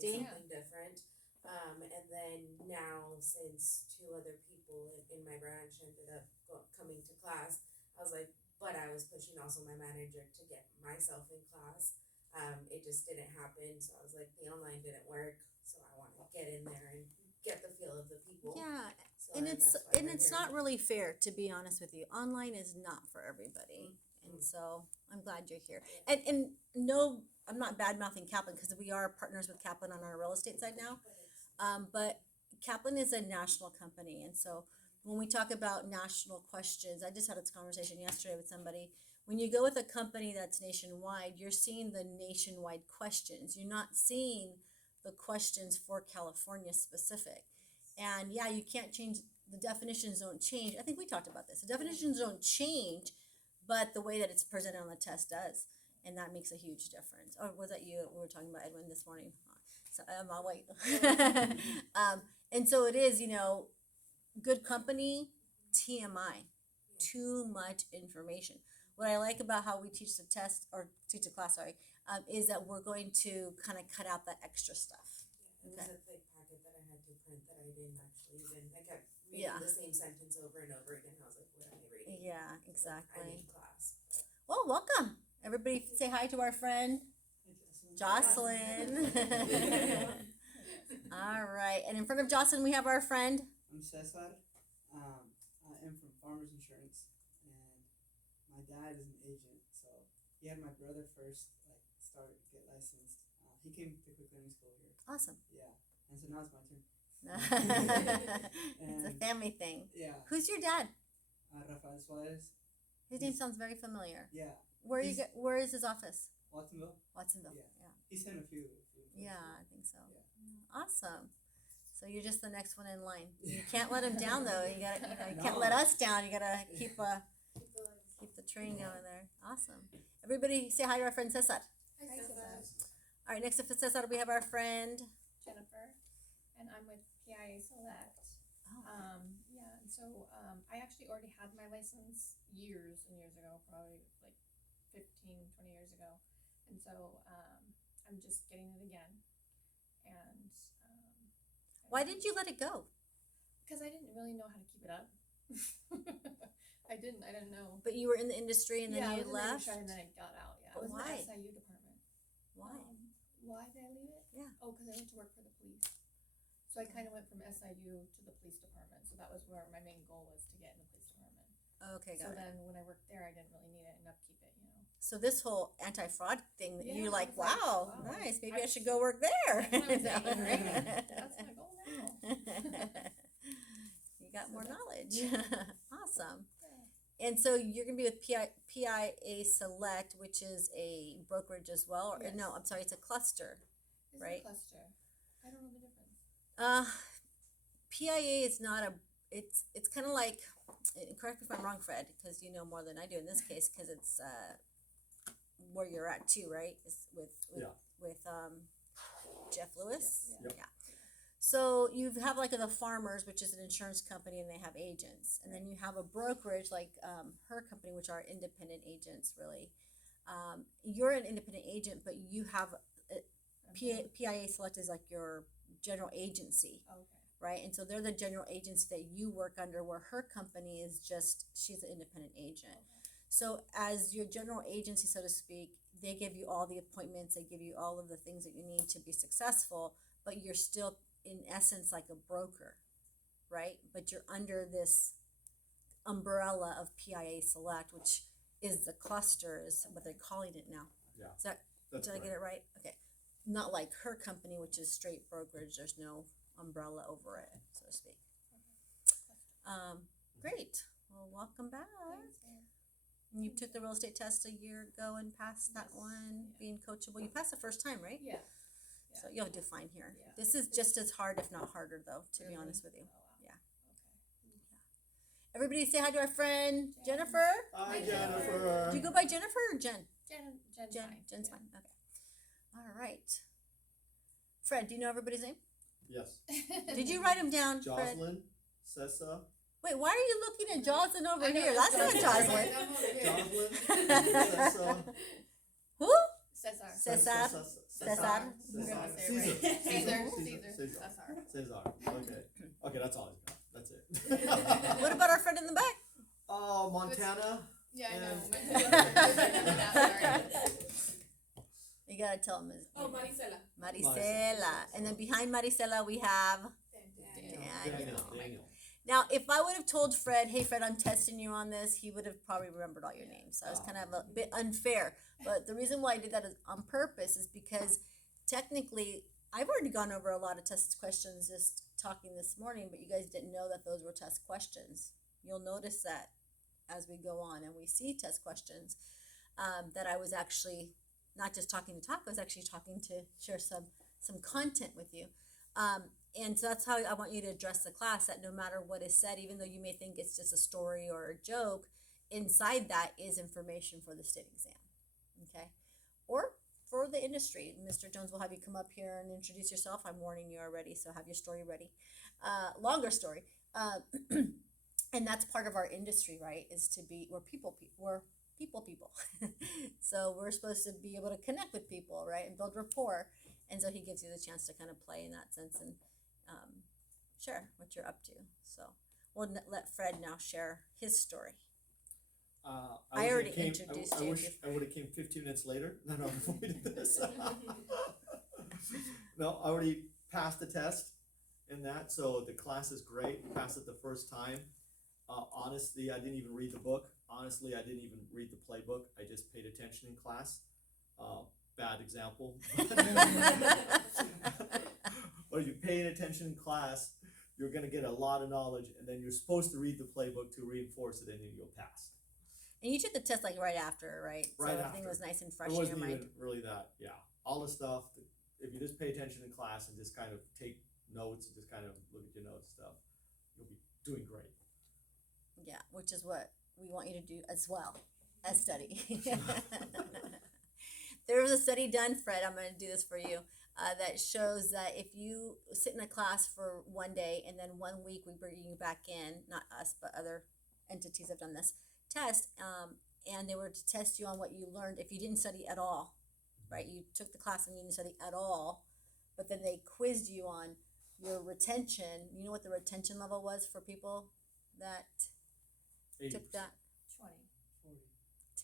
60. something different. And then now, since two other people in my branch ended up coming to class, I was like, but I was pushing also my manager to get myself in class. It just didn't happen, so I was like, the online didn't work, so I want to get in there and get the feel of the people. Yeah, So and that's why we're it's here. not really fair, to be honest with you. Online is not for everybody, and so I'm glad you're here. And no, I'm not bad mouthing Kaplan because we are partners with Kaplan on our real estate side now. But Kaplan is a national company, and so when we talk about national questions, I just had this conversation yesterday with somebody. When you go with a company that's nationwide, you're seeing the nationwide questions. You're not seeing the questions for California specific. And yeah, you can't change, the definitions don't change. I think we talked about this. The definitions don't change, but the way that it's presented on the test does. And that makes a huge difference. Or was that you? We were talking about Edwin this morning. So I'll wait. And so it is, good company, TMI, too much information. What I like about how we teach the test, or teach the class, is that we're going to kind of cut out that extra stuff. It was a thick packet that I had to print that I didn't actually even, I kept reading Yeah. the same sentence over and over again. I was like, what am I reading? Yeah, I exactly. need class. Well, welcome. Everybody say hi to our friend, Jocelyn. All right. And in front of Jocelyn, we have our friend. I'm Cesar. I am from Farmers Insurance, and my dad is an agent. So he had my brother first, get licensed. He came to quick learning school here. Awesome. Yeah, and so now it's my turn. It's a family thing. Yeah. Who's your dad? Rafael Suarez. His name sounds very familiar. Yeah. Where where is his office? Watsonville. Watsonville. Yeah. Yeah. He's sent a few. Yeah, I think so. Yeah. Awesome. So you're just the next one in line. You can't let him down though. You can't let us down. You gotta keep the train going there. Awesome. Everybody say hi to our friend Cesar. Hi, Cesar. All right, next to Cesar we have our friend Jennifer, and I'm with PIA Select. Oh. And so I actually already had my license years and years ago, probably like 15, 20 years ago. And so I'm just getting it again. And Why did you let it go? because I didn't really know how to keep it up. I didn't know. But you were in the industry and then I you was in the left? industry and then I got out. Yeah, But I was why? in the SIU department. Why? Why did I leave it? Yeah. Oh, because I went to work for the police. So I kind of went from SIU to the police department. So that was where my main goal was, to get in the police department. Okay, So got it. then when I worked there, I didn't really need it and upkeep it, So this whole anti-fraud thing, Yeah, you're I like, was like, wow, wow. nice. Maybe I should go work there. That's what I was saying, right? That's my goal now. You got So more that's- knowledge. Awesome. Yeah. And so you're going to be with PIA Select, which is a brokerage as well. Or, Yes. No, I'm sorry, it's a cluster. It's Right. a cluster. I don't know the difference. PIA is not a. It's kind of like. Correct me if I'm wrong, Fred, because you know more than I do in this case, because it's where you're at too, right? Is with Jeff Lewis. Yeah. Yeah. So you have like the Farmers, which is an insurance company, and they have agents, and then you have a brokerage like her company, which are independent agents. Really, you're an independent agent, but you have PIA Select is like your general agency, Okay. right? And so they're the general agency that you work under, where her company is just, she's an independent agent. Okay. So as your general agency, so to speak, they give you all the appointments, they give you all of the things that you need to be successful, but you're still in essence like a broker, right? But you're under this umbrella of PIA Select, which is the cluster, is what they're calling it now. Yeah. Is that, That's did I get it right? Okay. Not like her company, which is straight brokerage. There's no umbrella over it, so to speak. Great. Well, welcome back. Thanks, man. You took the real estate test a year ago and passed that Yes. one, Yeah. being coachable. You passed the first time, right? Yeah. So you'll do fine here. Yeah. This is just as hard, if not harder, though, to be Really? honest with you. Oh, wow. Yeah. Okay. Everybody say hi to our friend Jen. Jennifer. Hi, Hi, Jennifer. Do you go by Jennifer or Jen? Jen's fine. Jen's Yeah. fine. Okay. All right. Fred, do you know everybody's name? Yes. Did you write them down, Fred? Jocelyn, Cessa, Wait, why are you looking at Jocelyn over I know, here? it's That's not Jocelyn. Jocelyn. Jocelyn, Cessa, Who? Cesar. Cesar. Cesar. I'm gonna say it right. Caesar. Cesar. Okay. Okay, that's all he's got. That's it. What about our friend in the back? Oh, Montana. Yeah, I And- know. You gotta tell him. Oh, Maricela. Maricela. And then behind Maricela, we have Daniel. Daniel. Now, if I would have told Fred, hey, Fred, I'm testing you on this, he would have probably remembered all your names. So I was kind of a bit unfair. But the reason why I did that is on purpose is because technically, I've already gone over a lot of test questions just talking this morning, but you guys didn't know that those were test questions. You'll notice that as we go on and we see test questions, that I was actually not just talking to talk, I was actually talking to share some content with you. And so that's how I want you to address the class, that no matter what is said, even though you may think it's just a story or a joke, inside that is information for the state exam, okay? Or for the industry. Mr. Jones will have you come up here and introduce yourself. I'm warning you already, so have your story ready. Longer story. And that's part of our industry, right, is to be, we're people. So we're supposed to be able to connect with people, right, and build rapport. And so he gives you the chance to kind of play in that sense and share what you're up to. So we'll let Fred now share his story. I already introduced I you. wish I would have came 15 minutes later. No, I avoided this. No, I already passed the test in that, so the class is great. Passed it the first time. Honestly, I didn't even read the book. Honestly, I didn't even read the playbook. I just paid attention in class. Bad example. Or you paying attention in class, you're gonna get a lot of knowledge, and then you're supposed to read the playbook to reinforce it, and then you'll pass. And you took the test like right after, right? Right so everything after. was nice and fresh It in your wasn't mind. even really that, yeah. All the stuff, if you just pay attention in class and just kind of take notes and just kind of look at your notes and stuff, you'll be doing great. Yeah, which is what we want you to do as well as study. There was a study done, Fred, I'm going to do this for you, that shows that if you sit in a class for one day and then 1 week we bring you back in, not us, but other entities have done this test, and they were to test you on what you learned if you didn't study at all, right? You took the class and you didn't study at all, but then they quizzed you on your retention. You know what the retention level was for people that 80%. took that? 20.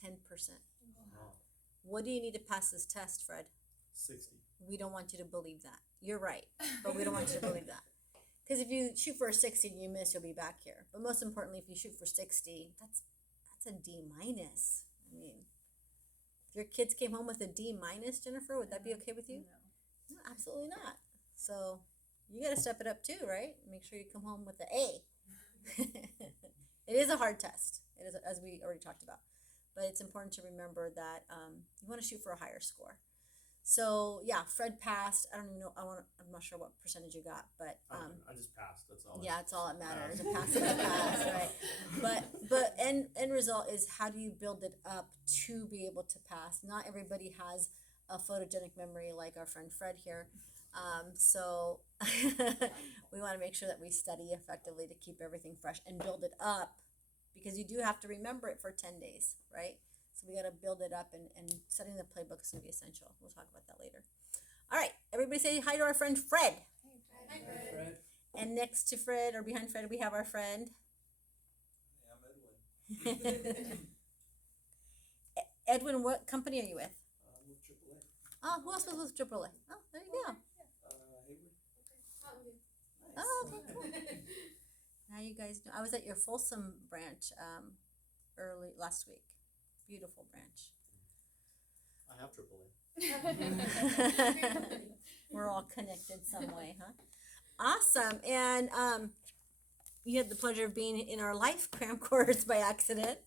10%. Wow. What do you need to pass this test, Fred? 60. We don't want you to believe that. You're right, but we don't want you to believe that. Because if you shoot for a 60 and you miss, you'll be back here. But most importantly, if you shoot for 60, that's a D minus. I mean, if your kids came home with a D minus, Jennifer, would that be okay with you? No. No, absolutely not. So you got to step it up too, right? Make sure you come home with an A. It is a hard test. It is, as we already talked about. But it's important to remember that you want to shoot for a higher score. So yeah, Fred passed. I don't even know. I'm not sure what percentage you got, but I just passed. That's all. yeah, it's all that matters. A pass is a pass, right? But end result is how do you build it up to be able to pass? Not everybody has a photogenic memory like our friend Fred here. So we want to make sure that we study effectively to keep everything fresh and build it up, because you do have to remember it for 10 days, right? So we got to build it up, and studying the playbook is going to be essential. We'll talk about that later. All right, everybody say hi to our friend Fred. Hi, Hi, Fred. And next to Fred, or behind Fred, we have our friend Hey, I'm Edwin. Edwin. What company are you with? I'm with AAA. Oh, who else was with AAA? Oh, there you go. Hayward. Nice. Oh, okay, cool. Now you guys know. I was at your Folsom branch early last week. Beautiful branch. I have AAA. We're all connected some way, huh? Awesome. And you had the pleasure of being in our life cram course by accident,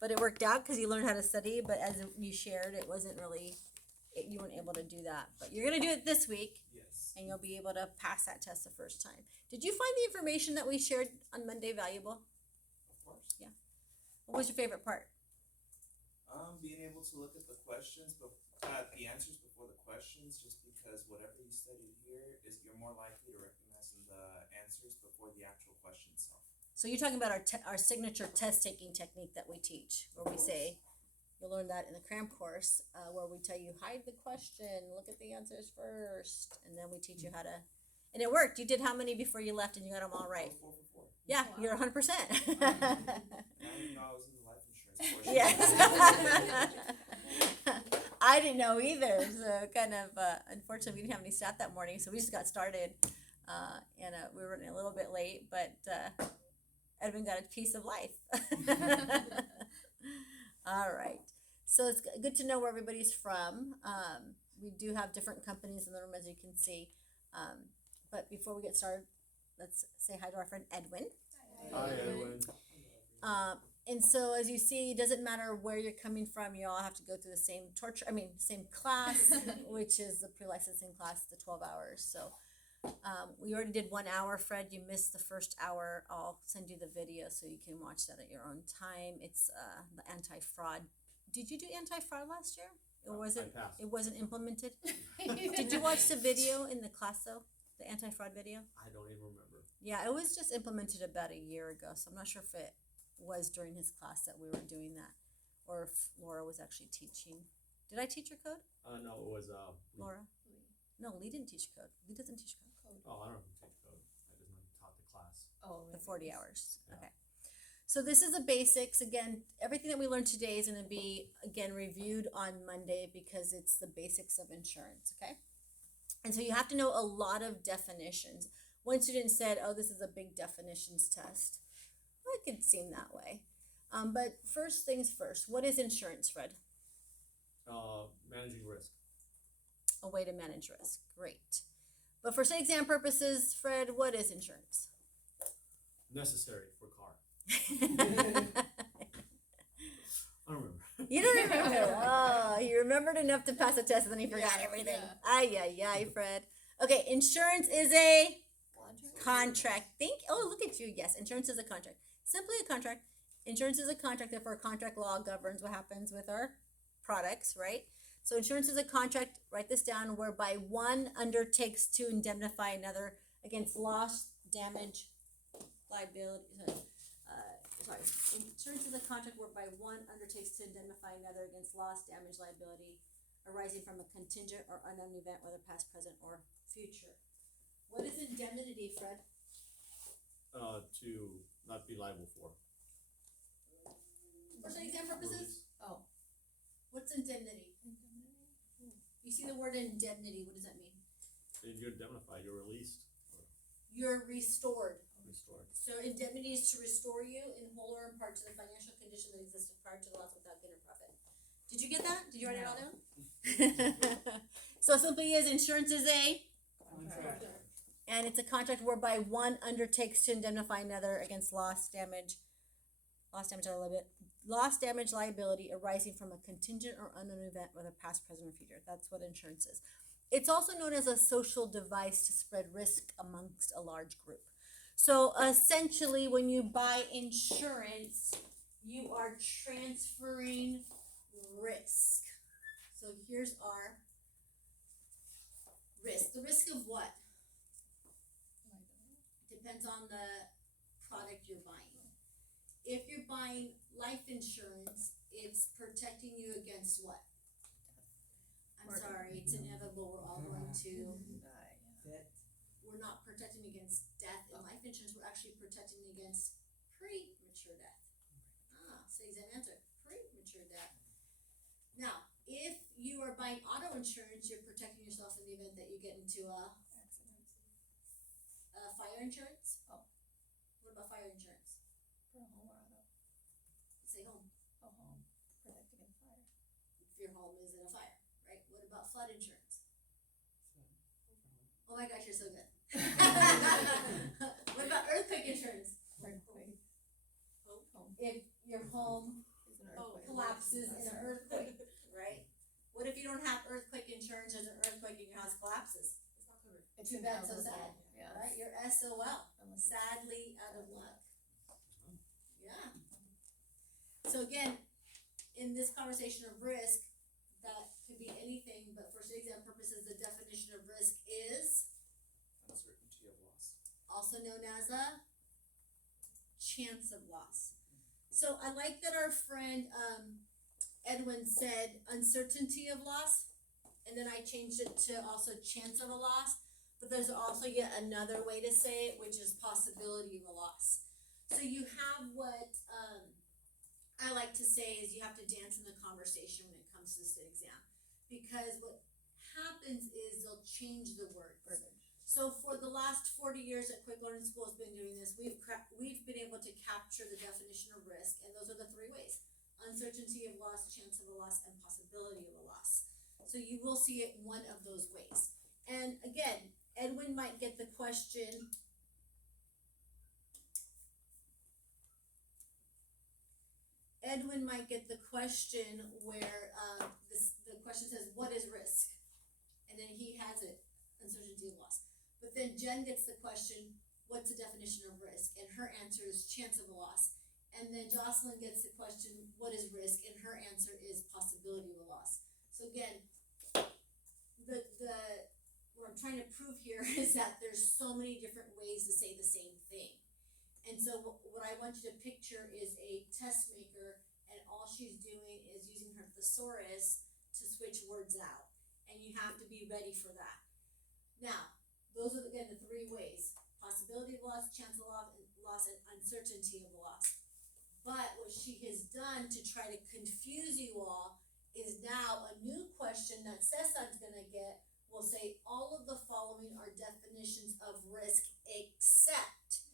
but it worked out because you learned how to study. But as you shared, it wasn't really, you weren't able to do that. But you're going to do it this week, Yes. and you'll be able to pass that test the first time. Did you find the information that we shared on Monday valuable? Of course. What was your favorite part? Being able to look at the questions, but the answers before the questions, just because whatever you studied here is you're more likely to recognize the answers before the actual question itself. So you're talking about our signature test taking technique that we teach, where we say, you'll learn that in the cram course, where we tell you hide the question, look at the answers first, and then we teach you how to And it worked. You did how many before you left and you got them all right? 4 for 4. Yeah, Wow. you're 100%. I didn't know I was in the life insurance portion. Yes. I didn't know either. So kind of, unfortunately, we didn't have any staff that morning, so we just got started. And we were running a little bit late, but Edwin got a piece of life. All right. So it's good to know where everybody's from. We do have different companies in the room, as you can see. But before we get started, let's say hi to our friend Edwin. Hi, Edwin. And so, as you see, it doesn't matter where you're coming from. You all have to go through the same same class, which is the pre-licensing class, the 12 hours. So, we already did 1 hour. Fred, you missed the first hour. I'll send you the video so you can watch that at your own time. It's the anti-fraud. Did you do anti-fraud last year? Or was it? I passed. It wasn't implemented. Did you watch the video in the class though? The anti-fraud video? I don't even remember. Yeah, it was just implemented about a year ago, so I'm not sure if it was during his class that we were doing that, or if Laura was actually teaching. Did I teach your code, No, it was Laura? No, Lee didn't teach code. Lee doesn't teach code. Oh, I don't know who teach code. I just taught the class. Oh, The 40 hours. Yeah. Okay. So this is the basics. Again, everything that we learned today is going to be, again, reviewed on Monday because it's the basics of insurance, okay? And so you have to know a lot of definitions. One student said, oh, this is a big definitions test. Well, it could seem that way. But first things first, what is insurance, Fred? Managing risk. A way to manage risk. Great. But for say exam purposes, Fred, what is insurance? Necessary for car. I don't remember. You don't remember. Oh, he remembered enough to pass the test and then he forgot Yeah, everything. yeah. Ay, ay, ay, Fred. Okay, insurance is a contract. Oh, look at you. Yes, insurance is a contract. Simply a contract. Insurance is a contract. Therefore, contract law governs what happens with our products, right? So insurance is a contract, write this down, whereby one undertakes to indemnify another against loss, damage, liability. Insurance is a contract whereby one undertakes to indemnify another against loss, damage, liability arising from a contingent or unknown event, whether past, present, or future. What is indemnity, Fred? To not be liable for. For say exam purposes, Oh. what's indemnity? You see the word indemnity, what does that mean? If you're indemnified, you're released or You're restored. restored. So indemnity is to restore you in whole or in part to the financial condition that existed prior to the loss without gain or profit. Did you get that? Did you write it all down? So simply is insurance is a, Contract. and it's a contract whereby one undertakes to indemnify another against loss, damage, liability arising from a contingent or unknown event, whether past, present, or future. That's what insurance is. It's also known as a social device to spread risk amongst a large group. So essentially, when you buy insurance, you are transferring risk. So here's our risk. The risk of what? Depends on the product you're buying. If you're buying life insurance, it's protecting you against what? I'm sorry, it's inevitable. We're all going to. Debt. We're not protecting against death in life insurance. We're actually protecting against premature death. So exam answer: premature death. Now, if you are buying auto insurance, you're protecting yourself in the event that you get into a fire insurance. Oh. What about fire insurance? For a home or auto. Say home. Oh, home. Protect against fire. If your home is in a fire, right? What about flood insurance? Oh my gosh, you're so good. What about earthquake insurance? Earthquake. Home. If your home Is an earthquake. collapses in an earthquake, right? What if you don't have earthquake insurance? There's an earthquake and your house collapses. It's not covered. It's Too bad, so inevitable. sad, Yeah. right? You're SOL. Unless it's- Sadly out of luck. Yeah. So again, in this conversation of risk, that could be anything, but for exam purposes, the definition of risk is Uncertainty of loss. also known as a chance of loss. So I like that our friend Edwin said uncertainty of loss, and then I changed it to also chance of a loss. but there's also yet another way to say it, which is possibility of a loss. So you have what, I like to say is you have to dance in the conversation when it comes to the state exam. Because what happens is they'll change the words. So for the last 40 years that Quick Learning School has been doing this, we've been able to capture the definition of risk, and those are the three ways: uncertainty of loss, chance of a loss, and possibility of a loss. So you will see it one of those ways. And again, Edwin might get the question, where the question says, what is risk? And then he has it, uncertainty of loss. But then Jen gets the question, what's the definition of risk? And her answer is chance of a loss. And then Jocelyn gets the question, what is risk? And her answer is possibility of a loss. So again, what I'm trying to prove here is that there's so many different ways to say the same thing. And so what I want you to picture is a test maker, and all she's doing is using her thesaurus to switch words out. And you have to be ready for that. Now, those are, again, the three ways: possibility of loss, chance of loss, and uncertainty of loss. But what she has done to try to confuse you all is now a new question that Cesar's gonna get will say all of the following are definitions of risk except,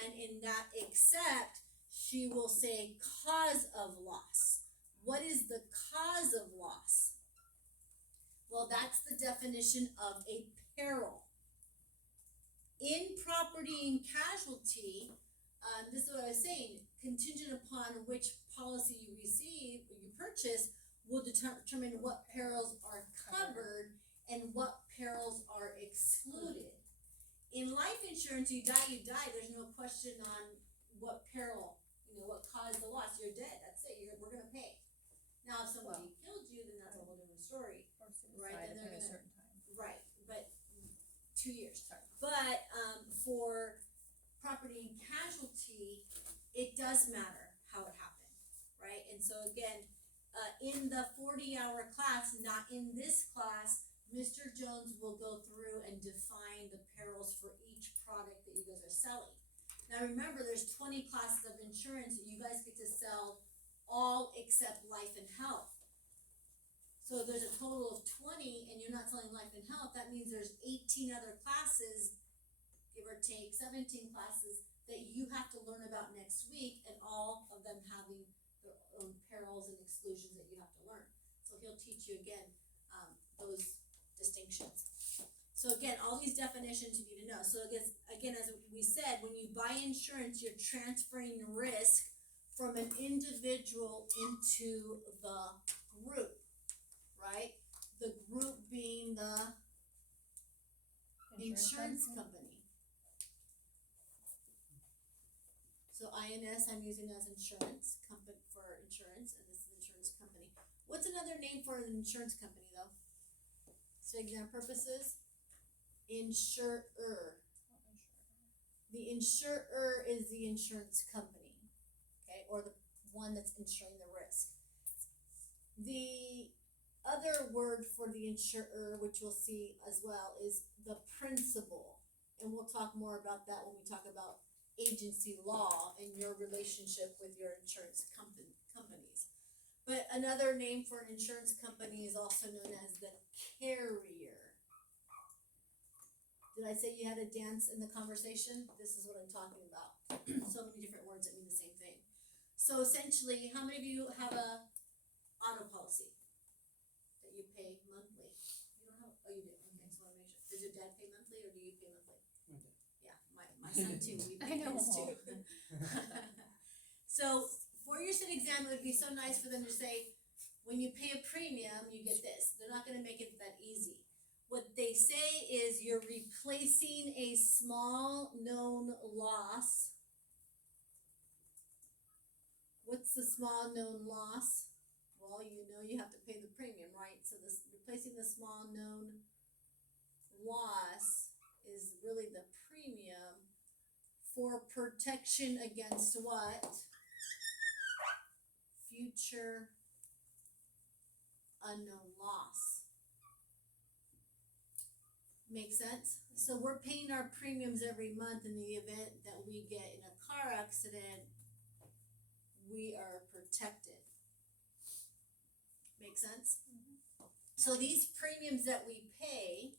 and in that except, she will say cause of loss. What is the cause of loss? Well, that's the definition of a peril. In property and casualty, this is what I was saying, contingent upon which policy you receive or you purchase will determine what perils are covered and what perils are excluded. In life insurance, you die, there's no question on what peril, what caused the loss. You're dead, that's it, we're gonna pay. Now, if somebody killed you, then that's a whole different story. Or suicide Right, and at they're a gonna- certain time. Right, but 2 years. Sorry. But for property and casualty, it does matter how it happened, right? And so again, in the 40-hour class, not in this class, Mr. Jones will go through and define the perils for each product that you guys are selling. Now remember, there's 20 classes of insurance that you guys get to sell all except life and health. So if there's a total of 20 and you're not selling life and health, that means there's 18 other classes, give or take 17 classes, that you have to learn about next week, and all of them having their own perils and exclusions that you have to learn. So he'll teach you again, those distinctions. So again, all these definitions you need to know. So again, as we said, when you buy insurance, you're transferring risk from an individual into the group, right? The group being the insurance company. So INS I'm using as insurance company for insurance, and this is insurance company. What's another name for an insurance company though? So exam purposes, insurer. The insurer is the insurance company, okay, or the one that's insuring the risk. The other word for the insurer, which we'll see as well, is the principal. And we'll talk more about that when we talk about agency law and your relationship with your insurance companies. But another name for an insurance company is also known as the carrier. Did I say you had to dance in the conversation? This is what I'm talking about. So many different words that mean the same thing. So essentially, how many of you have a auto policy that you pay monthly? You don't have, oh you do, okay, so I wanna make sure. Does your dad pay monthly or do you pay monthly? Okay. Yeah, my son too, we I pay know. his too. So for your state exam, it would be so nice for them to say, when you pay a premium, you get this. They're not gonna make it that easy. What they say is you're replacing a small known loss. What's the small known loss? Well, you know you have to pay the premium, right? So this replacing the small known loss is really the premium for protection against what? Future unknown loss. Make sense? So we're paying our premiums every month in the event that we get in a car accident, we are protected. Make sense? So these premiums that we pay,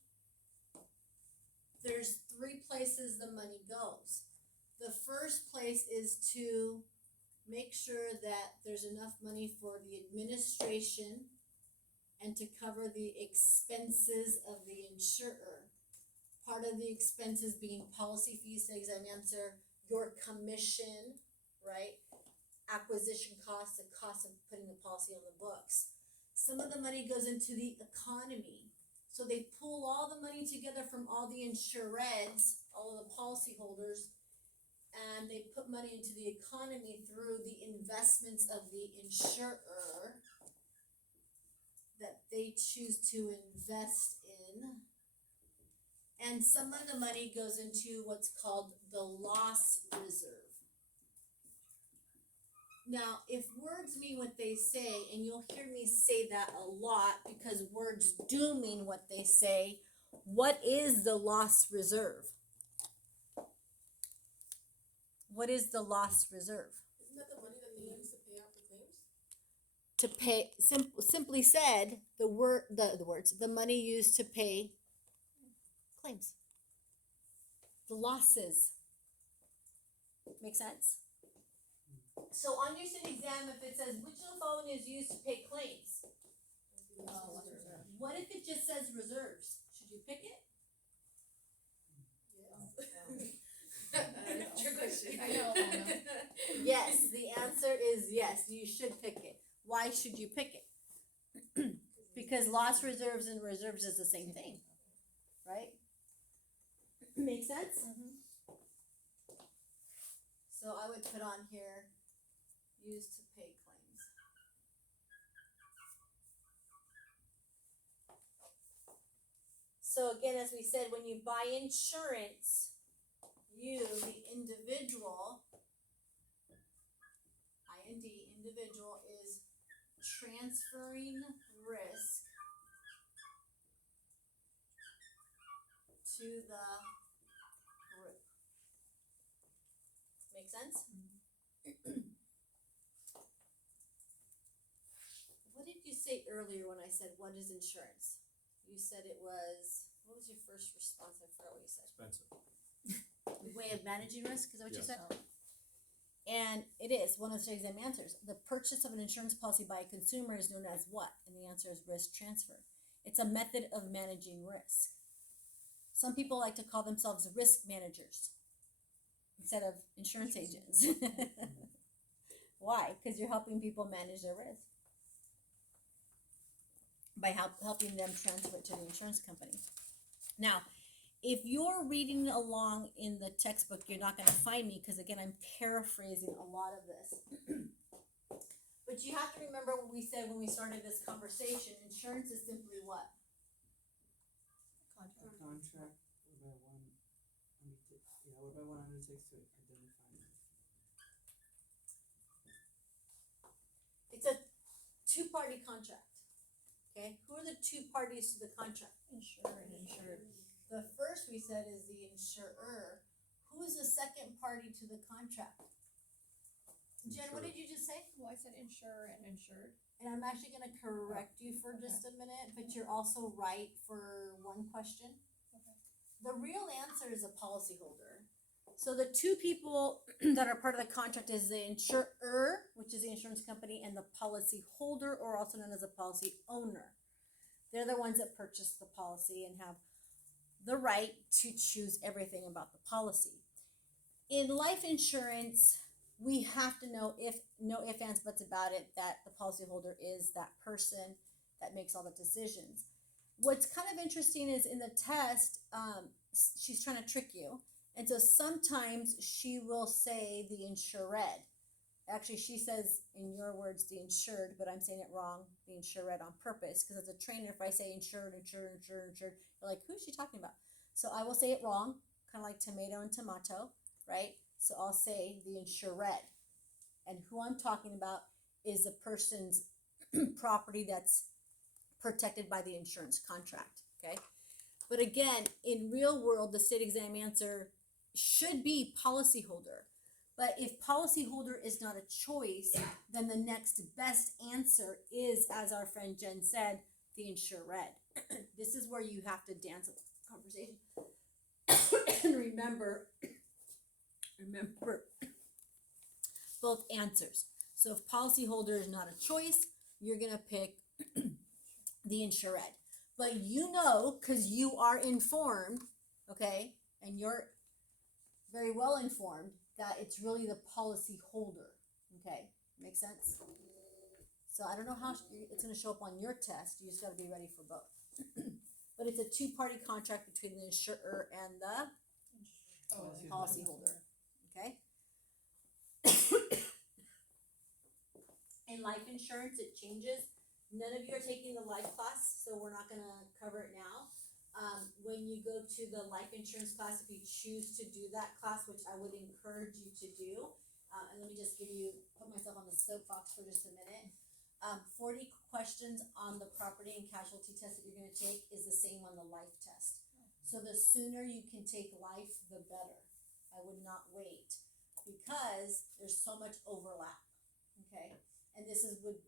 there's three places the money goes. The first place is to make sure that there's enough money for the administration and to cover the expenses of the insurer. Part of the expenses being policy fees to exam answer, your commission, right? Acquisition costs, the cost of putting the policy on the books. Some of the money goes into the economy. So they pull all the money together from all the insureds, all of the policyholders, and they put money into the economy through the investments of the insurer that they choose to invest in. And some of the money goes into what's called the loss reserve. Now, if words mean what they say, and you'll hear me say that a lot because words do mean what they say, what is the loss reserve? What is the loss reserve? Isn't that the money that they use to pay out for claims? To pay, simply said, the money used to pay claims. The losses. Make sense? So on your city exam, if it says, which of the following is used to pay claims? What if it just says reserves? Should you pick it? Trick question. I know, Lana. Yes, the answer is yes, you should pick it. Why should you pick it? Because loss reserves and reserves is the same thing, right? Make sense? So I would put on here, used to pay claims. So again, as we said, when you buy insurance, you, the individual, IND, individual, is transferring risk to the group. Make sense? What did you say earlier when I said, what is insurance? You said it was, what was your first response? I forgot what you said. Expensive. Way of managing risk, is that what you Yes. said? And it is one of the exam answers. The purchase of an insurance policy by a consumer is known as what? And the answer is risk transfer. It's a method of managing risk. Some people like to call themselves risk managers instead of insurance agents. Why? Because you're helping people manage their risk by helping them transfer it to the insurance company. Now, if you're reading along in the textbook, you're not going to find me because, again, I'm paraphrasing a lot of this. But you have to remember what we said when we started this conversation. Insurance is simply what? A contract whereby one undertakes to identify an risk. It's a two-party contract. Okay? Who are the two parties to the contract? Insurer and insured. The first we said is the insurer. Who is the second party to the contract? Jen, what did you just say? Well, I said insurer and insured. And I'm actually gonna correct you for just a minute, but you're also right for one question. Okay. The real answer is a policyholder. So the two people that are part of the contract is the insurer, which is the insurance company, and the policyholder, or also known as a policy owner. They're the ones that purchase the policy and have the right to choose everything about the policy. In life insurance, we have to know no ifs, ands, buts about it, that the policyholder is that person that makes all the decisions. What's kind of interesting is in the test, she's trying to trick you. And so sometimes she will say the insured. Actually, she says, in your words, the insured, but I'm saying it wrong, the insured on purpose. Because as a trainer, if I say insured, you're like, who's she talking about? So I will say it wrong, kind of like tomato and tomato, right? So I'll say the insured. And who I'm talking about is the person's property that's protected by the insurance contract, okay? But again, in real world, the state exam answer should be policyholder. But if policyholder is not a choice, then the next best answer is, as our friend Jen said, the insure red. This is where you have to dance with the conversation. And remember both answers. So if policyholder is not a choice, you're gonna pick the insure red. But you know, because you are informed, okay, and you're very well informed, that it's really the policy holder. Okay, makes sense? So I don't know how it's going to show up on your test. You just got to be ready for both. But it's a two-party contract between the insurer and the policy holder. Okay. In life insurance, it changes. None of you are taking the life class, so we're not going to cover it now. When you go to the life insurance class, if you choose to do that class, which I would encourage you to do, and let me just put myself on the soapbox for just a minute. 40 questions on the property and casualty test that you're going to take is the same on the life test. So the sooner you can take life, the better. I would not wait because there's so much overlap. Okay, and this would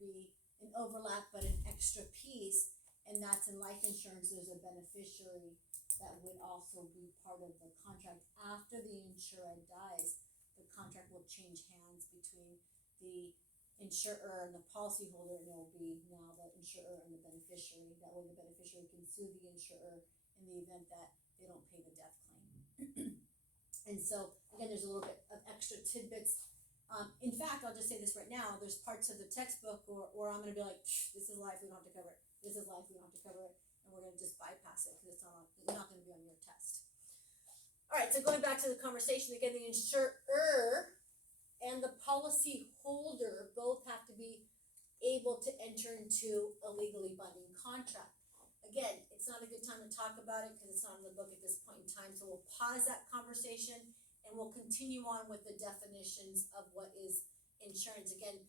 be an overlap, but an extra piece. And that's in life insurance, there's a beneficiary that would also be part of the contract. After the insurer dies, the contract will change hands between the insurer and the policyholder, and it will be now the insurer and the beneficiary. That way the beneficiary can sue the insurer in the event that they don't pay the death claim. And so, again, there's a little bit of extra tidbits. In fact, I'll just say this right now, there's parts of the textbook where I'm gonna be like, this is life, we don't have to cover it. This is life, we don't have to cover it, and we're gonna just bypass it because it's not gonna be on your test. All right, so going back to the conversation again, the insurer and the policy holder both have to be able to enter into a legally binding contract. Again, it's not a good time to talk about it because it's not in the book at this point in time, so we'll pause that conversation and we'll continue on with the definitions of what is insurance. Again,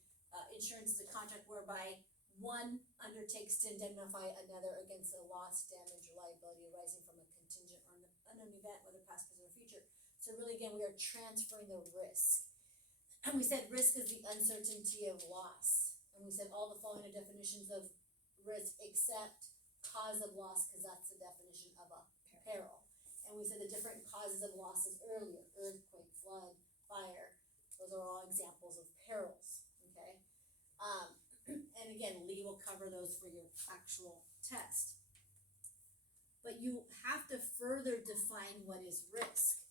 insurance is a contract whereby one undertakes to indemnify another against a loss, damage, or liability arising from a contingent or unknown event, whether past, present, or future. So really, again, we are transferring the risk. And we said risk is the uncertainty of loss. And we said all the following are definitions of risk except cause of loss, because that's the definition of a peril. And we said the different causes of losses earlier: earthquake, flood, fire. Those are all examples of perils. Okay. And again, Lee will cover those for your actual test. But you have to further define what is risk.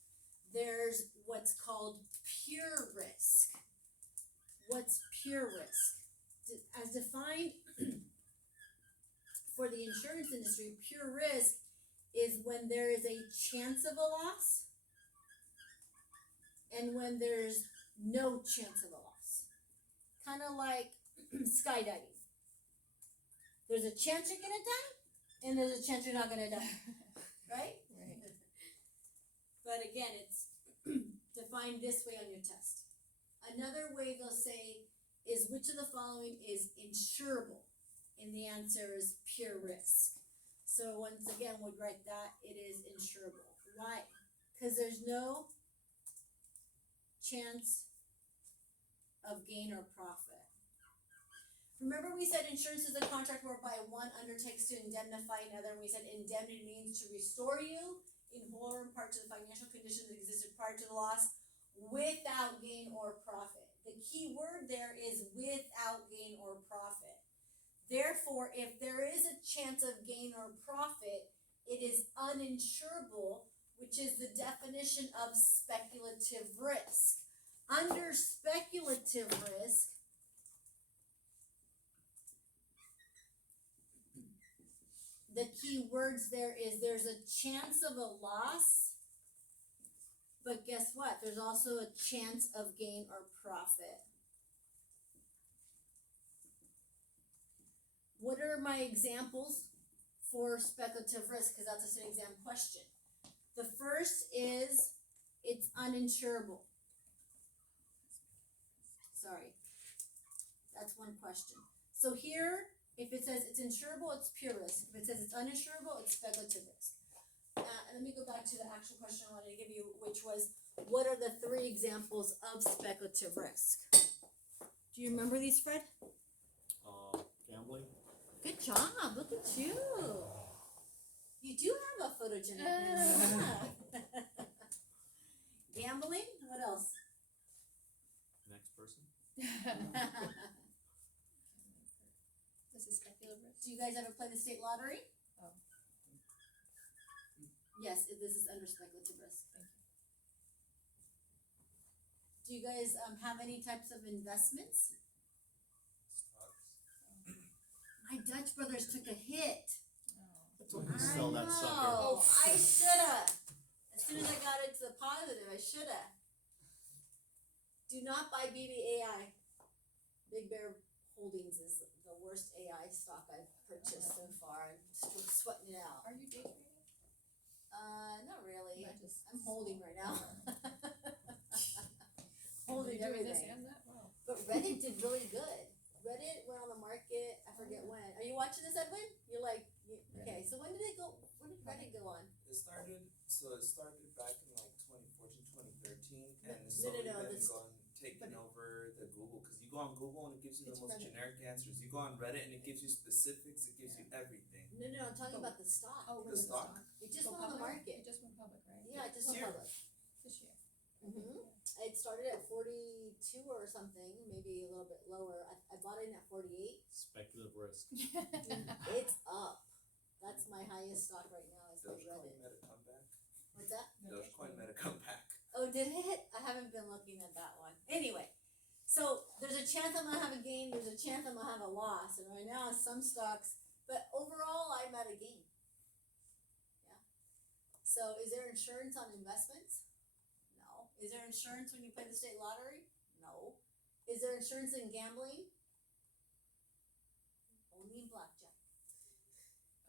There's what's called pure risk. What's pure risk? As defined for the insurance industry, pure risk is when there is a chance of a loss and when there's no chance of a loss. Kind of like skydiving. There's a chance you're gonna die, and there's a chance you're not gonna die, right? Right. But again, it's defined this way on your test. Another way they'll say is which of the following is insurable, and the answer is pure risk. So once again, we'll write that it is insurable. Why? Because there's no chance of gain or profit. Remember we said insurance is a contract whereby one undertakes to indemnify another, and we said indemnity means to restore you in whole or in part to the financial condition that existed prior to the loss without gain or profit. The key word there is without gain or profit. Therefore, if there is a chance of gain or profit, it is uninsurable, which is the definition of speculative risk. Under speculative risk, the key words there is there's a chance of a loss, but guess what? There's also a chance of gain or profit. What are my examples for speculative risk? Because that's an exam question. The first is it's uninsurable. Sorry, that's one question. So here If it says it's insurable, it's pure risk. If it says it's uninsurable, it's speculative risk. And let me go back to the actual question I wanted to give you, which was, what are the 3 examples of speculative risk? Do you remember these, Fred? Gambling. Good job. Look at you. You do have a photogenic man. Gambling. What else? Next person. This is speculative risk. Do you guys ever play the state lottery? Oh. Yes, this is under speculative risk. Thank you. Do you guys have any types of investments? My Dutch brothers took a hit. Oh. Sell that sucker. know. I shoulda. As soon as I got into the positive, I shoulda. Do not buy BBAI. Big Bear Holdings is the worst AI stock I've purchased so far. I'm sweating it out. Are you day trading? Not really. Not just- I'm holding right now. Holding You're doing everything. this and that? Wow. But Reddit did really good. Reddit went on the market. I forget when. Are you watching this, Edwin? You're like, okay. So when did it go? When did Reddit go on? It started back in like 2014, 2013, and it's No, slowly no, been this- taking over the Google, because you go on Google and it gives you the It's most Reddit. generic answers. You go on Reddit and it gives you specifics, it gives you everything. No, I'm talking about the stock. Oh, The with stock? It just Go went on the public? market. It just went public, right? Yeah, it just went Here. public. This year. Mm-hmm. It started at 42 or something, maybe a little bit lower. I bought it in at 48. Speculative risk. It's up. That's my highest stock right now. Is my Dogecoin Reddit. made a comeback. What's that? Dogecoin made a comeback. Oh, did it? I haven't been looking at that one. Anyway, so there's a chance I'm gonna have a gain. There's a chance I'm gonna have a loss. And right now, some stocks, but overall, I'm at a gain. Yeah. So, is there insurance on investments? No. Is there insurance when you play the state lottery? No. Is there insurance in gambling? Only in blackjack.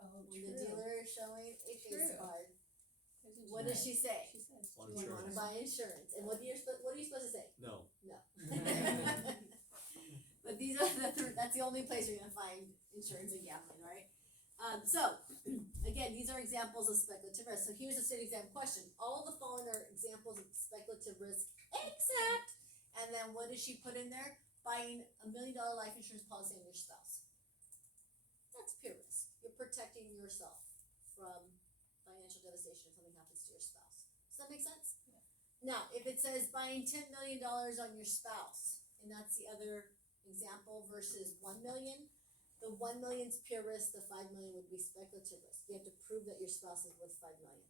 Oh, When the dealer is showing a face True. card, Isn't what does she say? She says. On You want to insurance. buy insurance, and what are you supposed to say? No. No. But these are that's the only place you're gonna find insurance and gambling, right? So, again, these are examples of speculative risk. So here's a state exam question. All the following are examples of speculative risk, except, and then what does she put in there? Buying $1 million life insurance policy on your spouse. That's pure risk. You're protecting yourself from financial devastation if something happens to your spouse. Does that make sense? Yeah. Now, if it says buying $10 million on your spouse, and that's the other example versus 1 million, the 1 million's pure risk, the 5 million would be speculative risk. You have to prove that your spouse is worth 5 million.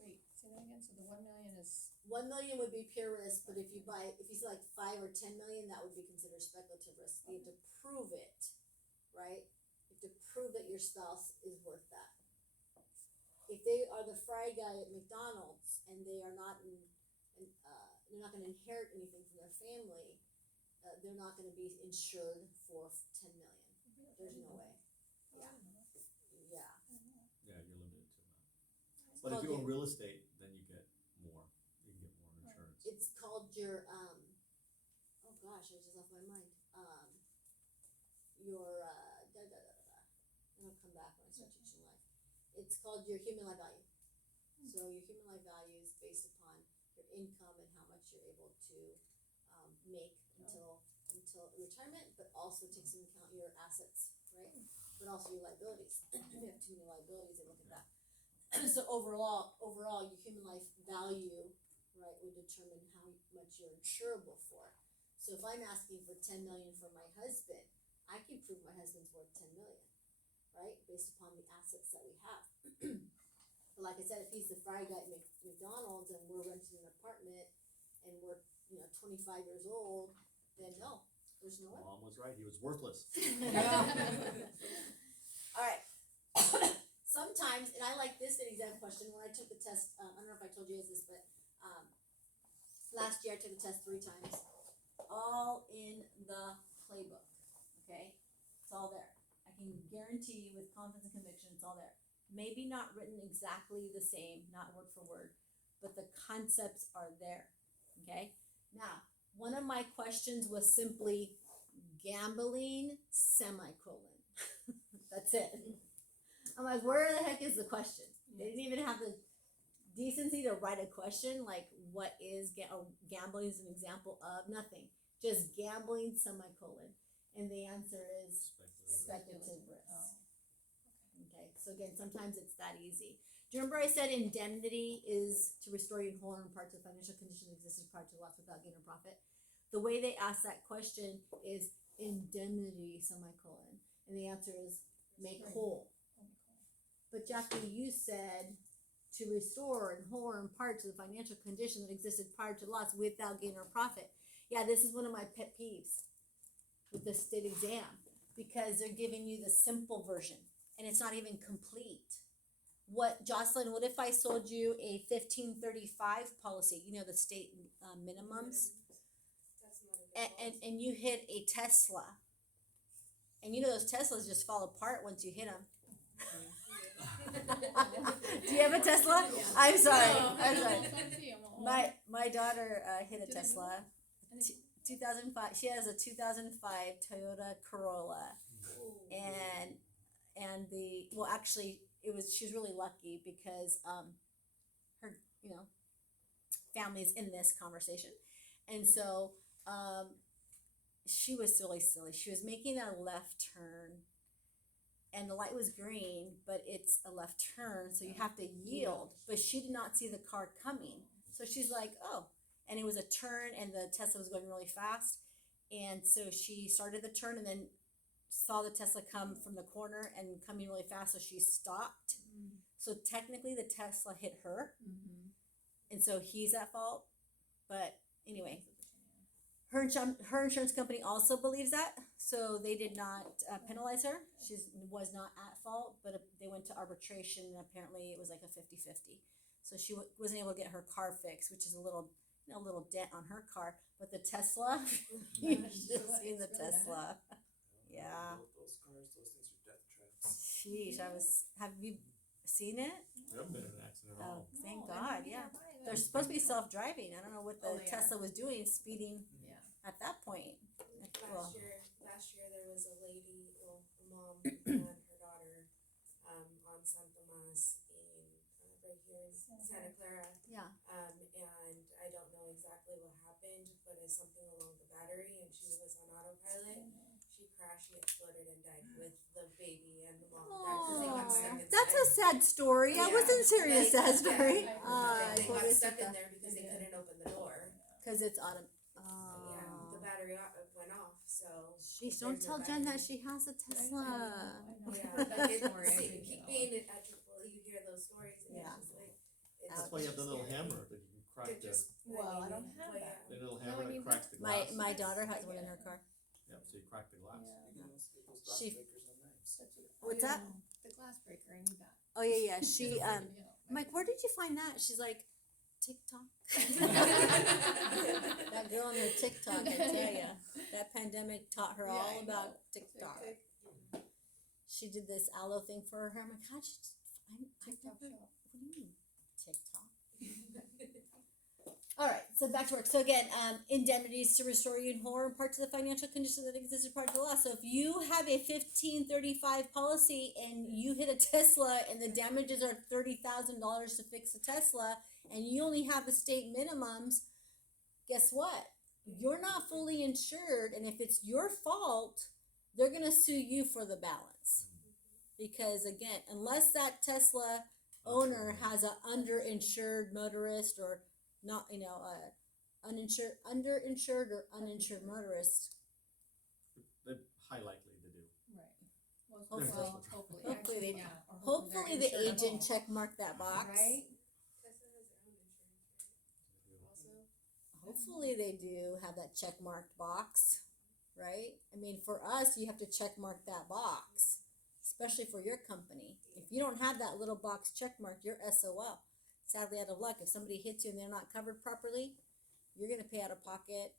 Wait, say that again. So the 1 million is 1 million would be pure risk, but if you say like 5 or 10 million, that would be considered speculative risk. You have to prove it, right? You have to prove that your spouse is worth that. If they are the fry guy at McDonald's and they are not they're not going to inherit anything from their family, they're not going to be insured for 10 million. There's no way. Yeah. Yeah. Yeah, you're limited to that. It's But if called you own your- real estate, then you get more. You can get more insurance. It's called your oh gosh, I just left my mind. Your it'll come back when I start teaching life. It's called your human life value. So your human life value is based upon your income and how much you're able to make until retirement, but also takes into account your assets, right? But also your liabilities. If you have too many liabilities, they look at that. So overall, your human life value, right, would determine how much you're insurable for. So if I'm asking for 10 million for my husband, I can prove my husband's worth 10 million, right, based upon the assets that we have. But like I said, if he's the fry guy at McDonald's and we're renting an apartment and we're 25 years old, then no, there's no way. Mom was right. He was worthless. All right. Sometimes, and I like this exam question. When I took the test, I don't know if I told you guys this, but last year I took the test 3 times, all in the playbook. Okay, it's all there. I can guarantee you with confidence and conviction, it's all there. Maybe not written exactly the same, not word for word, but the concepts are there. Okay. Now, one of my questions was simply gambling, semicolon. That's it. I'm like, where the heck is the question? They didn't even have the decency to write a question like, what is gambling is an example of nothing. Just gambling, semicolon. And the answer is speculative risk. Okay, so again, sometimes it's that easy. Do you remember I said indemnity is to restore you in whole or in part to the financial condition that existed prior to loss without gain or profit? The way they ask that question is indemnity, semicolon. And the answer is make whole. But Jackie, you said to restore in whole or in part to the financial condition that existed prior to loss without gain or profit. Yeah, this is one of my pet peeves with the state exam because they're giving you the simple version and it's not even complete. What, Jocelyn, what if I sold you a 1535 policy, you know, the state minimums, That's not a good and you hit a Tesla, and you know those Teslas just fall apart once you hit them. Do you have a Tesla? Yeah. I'm sorry. No. I'm sorry. My My daughter hit a Did I know Tesla. 2005. She has a 2005 Toyota Corolla, and the well, actually, she was really lucky because her family's in this conversation, and so she was really silly. She was making a left turn, and the light was green, but it's a left turn, so you have to yield. But she did not see the car coming, so she's like, "Oh." And it was a turn, and the Tesla was going really fast. And so she started the turn and then saw the Tesla come from the corner and coming really fast, so she stopped. So technically the Tesla hit her, and so he's at fault. But anyway, her insurance company also believes that, so they did not penalize her. She was not at fault, but they went to arbitration, and apparently it was like a 50-50. So she wasn't able to get her car fixed, which is a little dent on her car, but the Tesla, you should have seen the Tesla. Yeah. Those cars, those things are death traps. Sheesh, have you seen it? We haven't been in an accident at Oh, all. thank God, yeah. They're supposed to be self-driving. I don't know what the Oh, they are. Tesla was doing, speeding Yeah. at that point. Well, Last year there was a lady, a mom and her daughter, on San Tomas right here in Santa Clara. yeah. And I don't know exactly what happened, but it's something along the battery, and she was on autopilot. She crashed, she exploded, and died with the baby and the mom died because they got stuck inside. That's a sad story. I Yeah. wasn't serious sad Yeah. story. They got stuck in there because they couldn't open the door. Because it's autumn. Yeah, the battery went off, so. Sheesh, don't there's tell no Jen that battery. she has a Tesla. Yeah, but keep being at Triple, you hear those stories, and Yeah. it's just like. It's That's why you have the little scary. hammer that you can crack It the just- Well, I don't mean, have well, that. yeah. little No, hammer when you that cracks the My glass. my daughter has one in her car. Yep, so you crack the glass. You can also get those glass She- breakers on knives. What's that? The glass breaker, I need that. Oh yeah. She Yeah. I'm like, where did you find that? She's like, TikTok. That girl on her TikTok, I tell ya, that pandemic taught her Yeah, all I about know. TikTok. She did this aloe thing for her. I'm like, how'd you find TikTok never, shop. what do you mean, TikTok? All right, so back to work. So again, indemnities to restore you in whole or in part to the financial condition that existed prior to the loss. So if you have a 1535 policy and you hit a Tesla and the damages are $30,000 to fix a Tesla, and you only have the state minimums, guess what? You're not fully insured, and if it's your fault, they're gonna sue you for the balance. Because again, unless that Tesla owner has a underinsured motorist or not, underinsured or uninsured motorist, They're high likely to do. Right. Well, Hopefully. hopefully. Hopefully Actually, they- yeah, or hopefully they're the insured agent all. check mark that box. Right? Tesla has their own insurance, right? Also. Hopefully they do have that check marked box, right? I mean, for us, you have to check mark that box, especially for your company. If you don't have that little box check marked, you're SOL. Sadly, out of luck, if somebody hits you and they're not covered properly, you're gonna pay out of pocket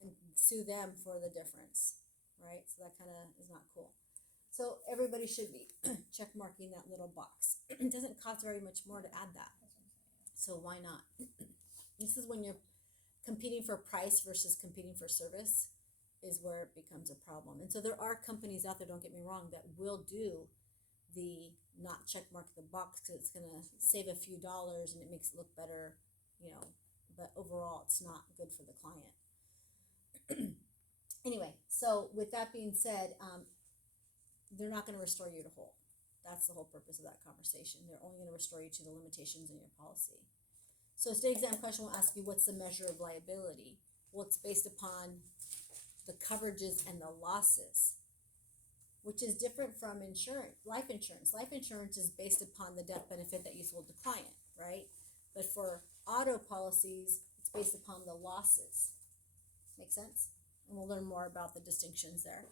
and sue them for the difference, right? So that kind of is not cool. So everybody should be check marking that little box. It doesn't cost very much more to add that. That's what I'm saying. So why not? This is when you're competing for price versus competing for service. is where it becomes a problem. And so there are companies out there, don't get me wrong, that will do the not check mark the box because it's going to save a few dollars and it makes it look better, but overall it's not good for the client. Anyway, so with that being said, they're not going to restore you to whole. That's the whole purpose of that conversation. They're only going to restore you to the limitations in your policy. So a state exam question will ask you, what's the measure of liability? Well, it's based upon the coverages and the losses, which is different from insurance, life insurance. Life insurance is based upon the death benefit that you sold the client, right? But for auto policies, it's based upon the losses. Make sense? And we'll learn more about the distinctions there.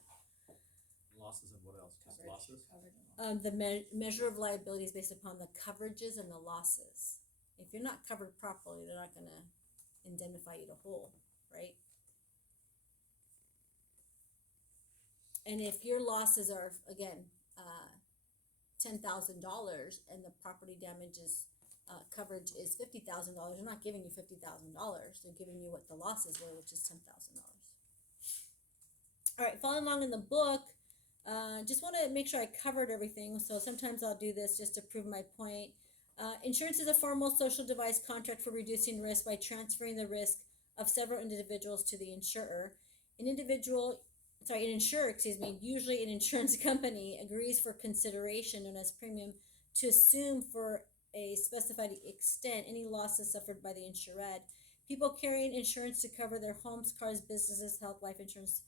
Losses and what else? Just Coverage. losses? Coverage and The measure of liability is based upon the coverages and the losses. If you're not covered properly, they're not going to indemnify you to whole, right? And if your losses are, again, $10,000 and the property damages coverage is $50,000, they're not giving you $50,000. They're giving you what the losses were, which is $10,000. All right, following along in the book, just want to make sure I covered everything. So sometimes I'll do this just to prove my point. Insurance is a formal social device contract for reducing risk by transferring the risk of several individuals to the insurer. An insurer, usually an insurance company, agrees for consideration known as premium to assume for a specified extent any losses suffered by the insured. People carrying insurance to cover their homes, cars, businesses, health, life insurance,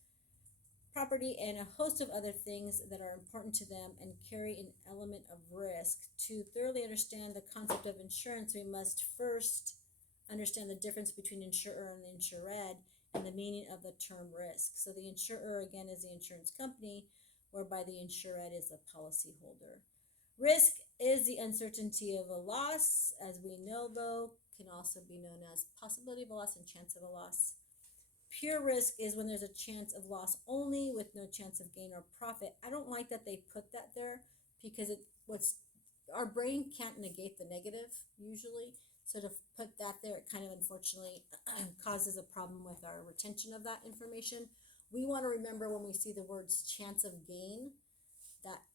property, and a host of other things that are important to them and carry an element of risk. To thoroughly understand the concept of insurance, we must first understand the difference between insurer and the insured and the meaning of the term risk. So the insurer, again, is the insurance company, whereby the insured is the policyholder. Risk is the uncertainty of a loss. As we know, though, can also be known as possibility of a loss and chance of a loss. Pure risk is when there's a chance of loss only with no chance of gain or profit. I don't like that they put that there because our brain can't negate the negative usually. So to put that there, it kind of unfortunately causes a problem with our retention of that information. We want to remember when we see the words chance of gain,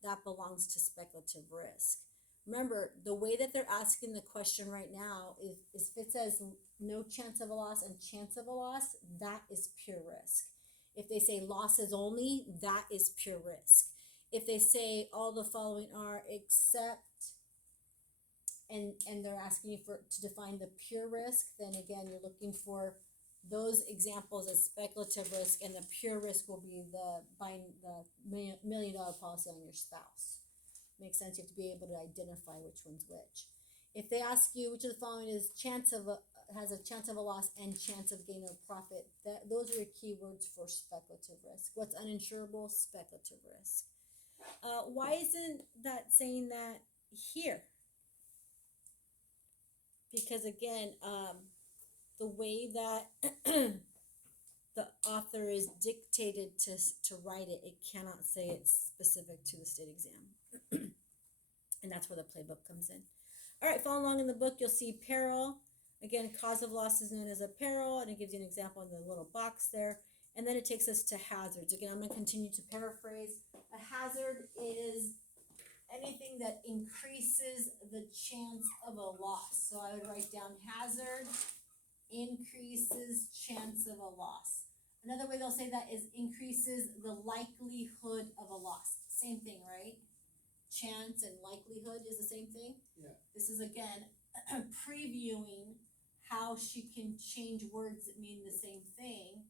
that belongs to speculative risk. Remember, the way that they're asking the question right now is if it says no chance of a loss and chance of a loss, that is pure risk. If they say losses only, that is pure risk. If they say all the following are except, and they're asking you to define the pure risk, then again, you're looking for those examples as speculative risk, and the pure risk will be buying the $1 million policy on your spouse. Makes sense. You have to be able to identify which one's which. If they ask you which of the following is has a chance of a loss and chance of gain or profit, those are your keywords for speculative risk. What's uninsurable? Speculative risk. Why isn't that saying that here? Because again, the way that the author is dictated to write it, it cannot say it's specific to the state exam. And that's where the playbook comes in. All right, follow along in the book, you'll see peril. Again, cause of loss is known as a peril, and it gives you an example in the little box there. And then it takes us to hazards. Again, I'm going to continue to paraphrase. A hazard is anything that increases the chance of a loss. So I would write down hazard increases chance of a loss. Another way they'll say that is increases the likelihood of a loss. Same thing, right? Chance and likelihood is the same thing. Yeah. This is again previewing how she can change words that mean the same thing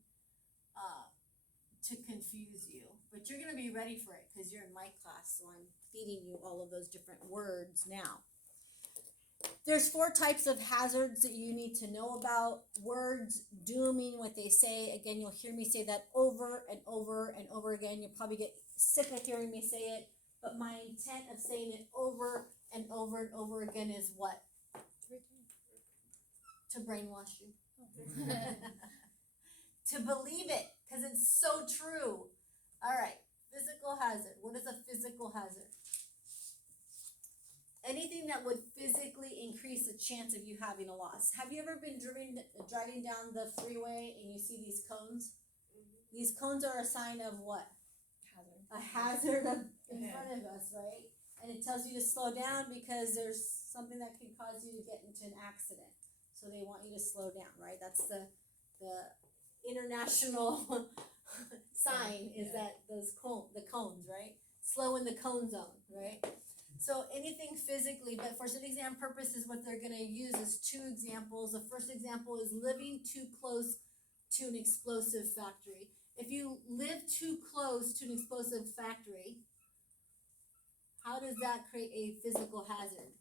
to confuse you. But you're going to be ready for it because you're in my class, so I'm feeding you all of those different words now. There's 4 types of hazards that you need to know about. Words do mean what they say. Again, you'll hear me say that over and over and over again. You'll probably get sick of hearing me say it, but my intent of saying it over and over and over again is what? To brainwash you. To believe it, because it's so true. All right, physical hazard. What is a physical hazard? Anything that would physically increase the chance of you having a loss. Have you ever been driving down the freeway and you see these cones? These cones are a sign of what? Hazard. A hazard in Yeah. front of us, right? And it tells you to slow down because there's something that could cause you to get into an accident. So they want you to slow down, right? That's the international sign is Yeah. that the cones, right? Slow in the cone zone, right? So anything physically, but for city exam purposes, what they're gonna use is two examples. The first example is living too close to an explosive factory. If you live too close to an explosive factory, how does that create a physical hazard?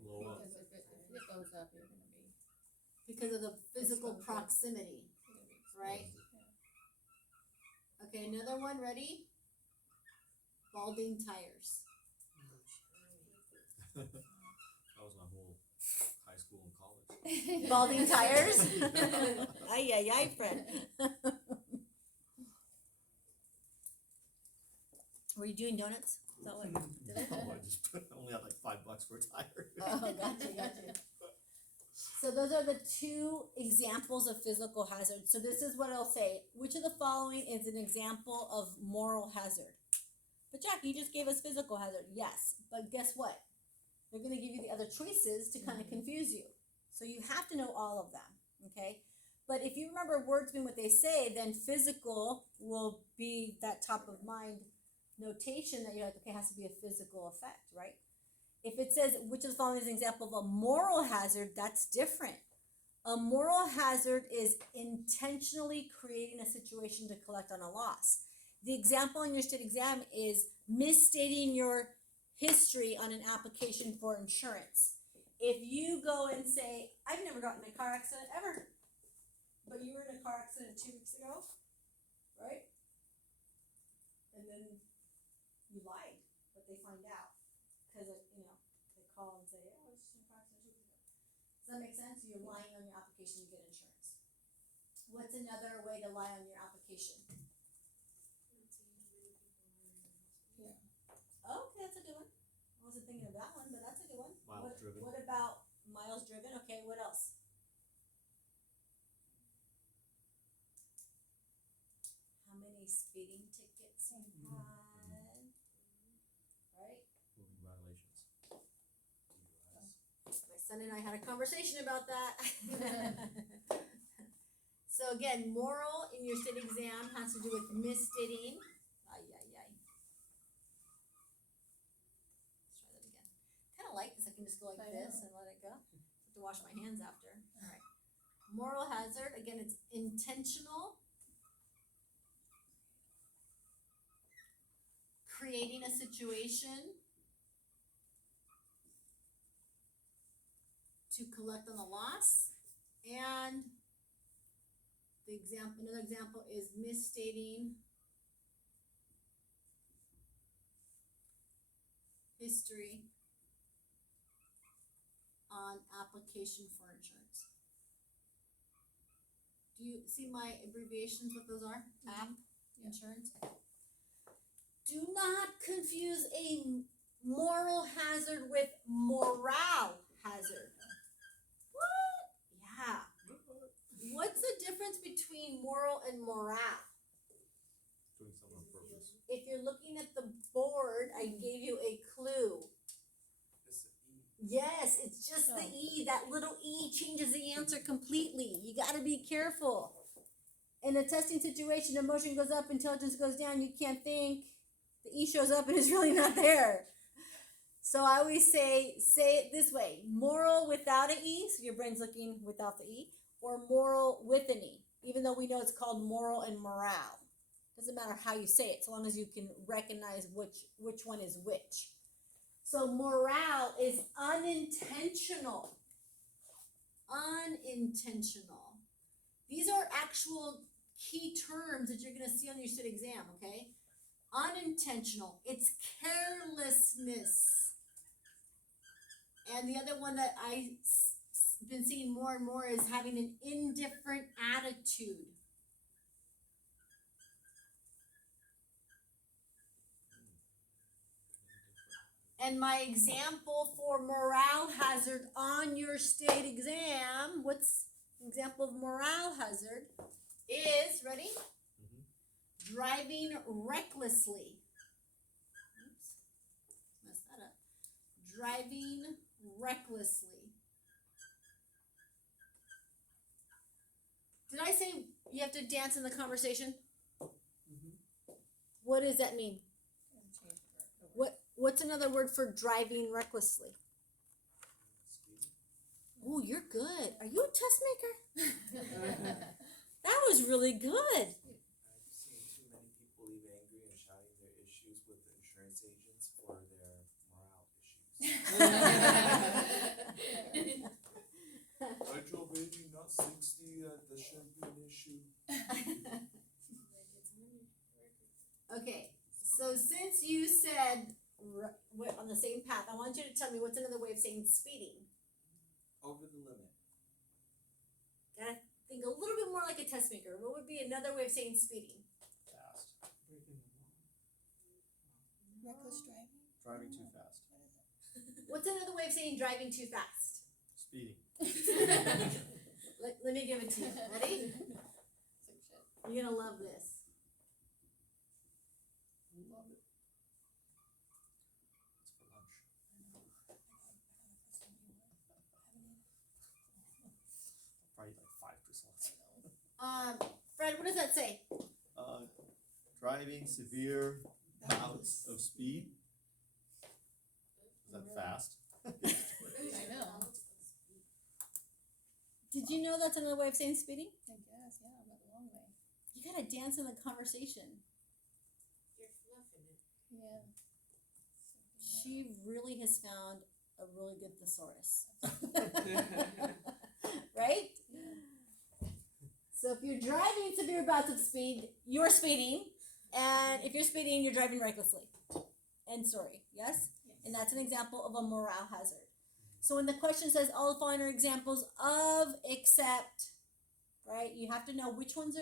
Blow up. Because if it goes up, you're gonna be. Because of the physical Exposure. proximity, You're gonna be exposed. right? Yeah. Okay, another one, ready? Balding tires. That was my whole high school and college. Balding tires? Ay, ay, ay, friend. Were you doing donuts? Is that what? Did I? Oh, I only had like $5 for a tire. Oh, gotcha. So those are the two examples of physical hazard. So this is what it'll say. Which of the following is an example of moral hazard? But Jack, you just gave us physical hazard. Yes, but guess what? They're going to give you the other choices to kind of confuse you. So you have to know all of them, okay? But if you remember words being what they say, then physical will be that top of mind notation that you're like, okay, it has to be a physical effect, right? If it says, which of the following is an example of a moral hazard, that's different. A moral hazard is intentionally creating a situation to collect on a loss. The example in your state exam is misstating your history on an application for insurance. If you go and say, I've never gotten in a car accident ever, but you were in a car accident 2 weeks ago, right? And then you lied, but they find out because they call and say, "Oh, I was just in a car accident 2 weeks ago." Does that make sense? You're lying on your application to get insurance. What's another way to lie on your application? Oh, okay, that's a good one. I wasn't thinking of that one, but that's a good one. Miles driven. What about miles driven? Okay, what else? How many speeding tickets you had? Right? Moving violations. My son and I had a conversation about that. So again, moral in your state exam has to do with misstating. Ay, ay, ay. Let's try that again. Kind of like this. I can just go like I this and know. let it go. Have to wash my hands after. All right. Moral hazard. Again, it's intentional. Creating a situation to collect on the loss, and another example is misstating history on application for insurance. Do you see my abbreviations, what those are? App, Yeah. insurance. Do not confuse a moral hazard with morale hazard. What? Yeah. What's the difference between moral and morale? Doing something on purpose. If you're looking at the board, I gave you a clue. It's E. Yes, it's just the E. That little E changes the answer completely. You gotta be careful. In a testing situation, emotion goes up, intelligence goes down, you can't think. The E shows up and it's really not there. So I always say it this way: moral without an E, so your brain's looking without the E, or moral with an E, even though we know it's called moral and morale. Doesn't matter how you say it, so long as you can recognize which one is which. So morale is unintentional. Unintentional. These are actual key terms that you're going to see on your state exam, okay? Unintentional. It's carelessness. And the other one that I've been seeing more and more is having an indifferent attitude. And my example for morale hazard on your state exam, what's an example of morale hazard? Is, ready? Driving recklessly. Oops, messed that up. Driving recklessly. Did I say you have to dance in the conversation? What does that mean? What's another word for driving recklessly? Oh, you're good. Are you a test maker? That was really good. I've seen too many people leave angry and shouting their issues with the insurance agents for their morale issues. I drove 80, not 60. That shouldn't be an issue. Okay, so since you said we're on the same path, I want you to tell me what's another way of saying speeding. Over the limit. Gotta think a little bit more like a test maker. What would be another way of saying speeding? Fast. Breaking the law. Reckless driving? Driving too fast. What's another way of saying driving too fast? Speeding. Let me give it to you. Ready? You're gonna love this. Love it. It's for lunch. Probably like 5%. Fred, what does that say? Driving severe bouts of speed. Is that fast? I know. Did you know that's another way of saying speeding? I guess, yeah, but a long way. You gotta dance in the conversation. You're fluffing it. Yeah. She really has found a really good thesaurus. Right? So if you're driving severe bouts of speed, you're speeding. And if you're speeding, you're driving recklessly. End story. Yes? And that's an example of a morale hazard. So when the question says all the following are examples of except, right? You have to know which one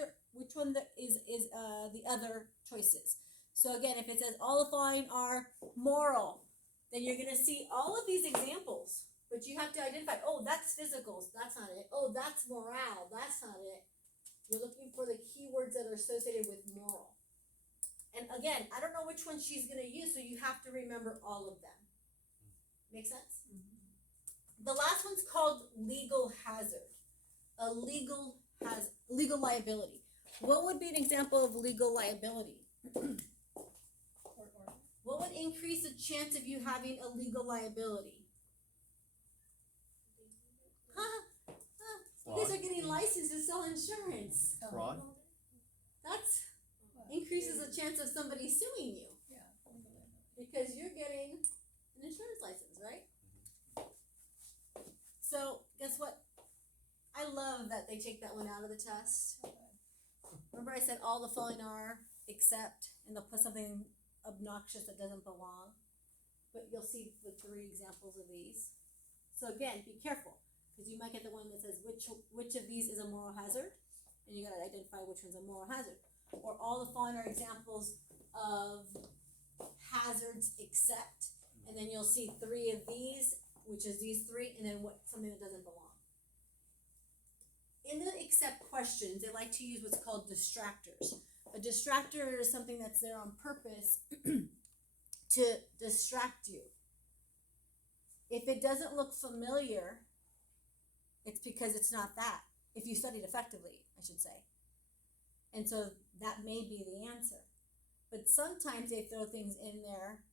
is the other choices. So again, if it says all the following are moral, then you're gonna see all of these examples. But you have to identify, oh, that's physicals, that's not it. Oh, that's morale, that's not it. You're looking for the keywords that are associated with moral. And again, I don't know which one she's gonna use, so you have to remember all of them. Make sense? The last one's called legal hazard. Legal liability. What would be an example of legal liability? What would increase the chance of you having a legal liability? You guys are getting licensed to sell insurance. Fraud? That's increases the chance of somebody suing you because you're getting an insurance license, right? So guess what? I love that they take that one out of the test. Remember I said all the following are except, and they'll put something obnoxious that doesn't belong. But you'll see the 3 examples of these. So again, be careful, because you might get the one that says which of these is a moral hazard, and you gotta identify which one's a moral hazard. Or all the following are examples of hazards except, and then you'll see 3 of these, which is these 3, and then something that doesn't belong. In the except questions, they like to use what's called distractors. A distractor is something that's there on purpose to distract you. If it doesn't look familiar, it's because it's not that. If you studied effectively, I should say. And so that may be the answer. But sometimes they throw things in there,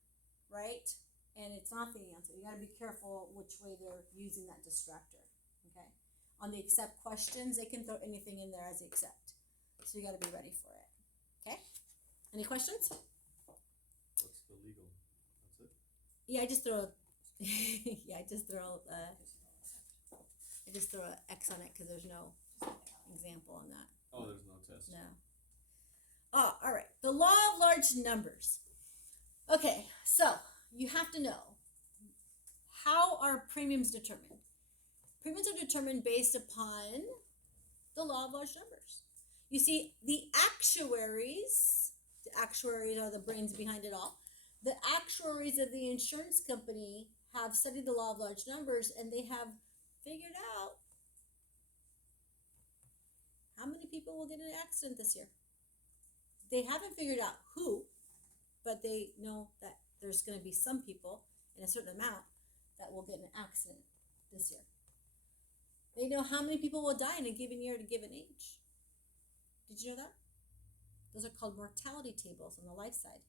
right? And it's not the answer. You gotta be careful which way they're using that distractor, okay? On the except questions, they can throw anything in there as except. So you gotta be ready for it, okay? Any questions? What's the legal? That's it? Yeah, I just throw I just throw an X on it because there's no example on that. Oh, there's no test. No. Oh, all right. The law of large numbers. Okay, so you have to know, how are premiums determined? Premiums are determined based upon the law of large numbers. You see, the actuaries are the brains behind it all. The actuaries of the insurance company have studied the law of large numbers, and they have figured out how many people will get in an accident this year. they haven't figured out who, but they know that there's going to be some people in a certain amount that will get in an accident this year. They know how many people will die in a given year at a given age. Did you know that? Those are called mortality tables on the life side.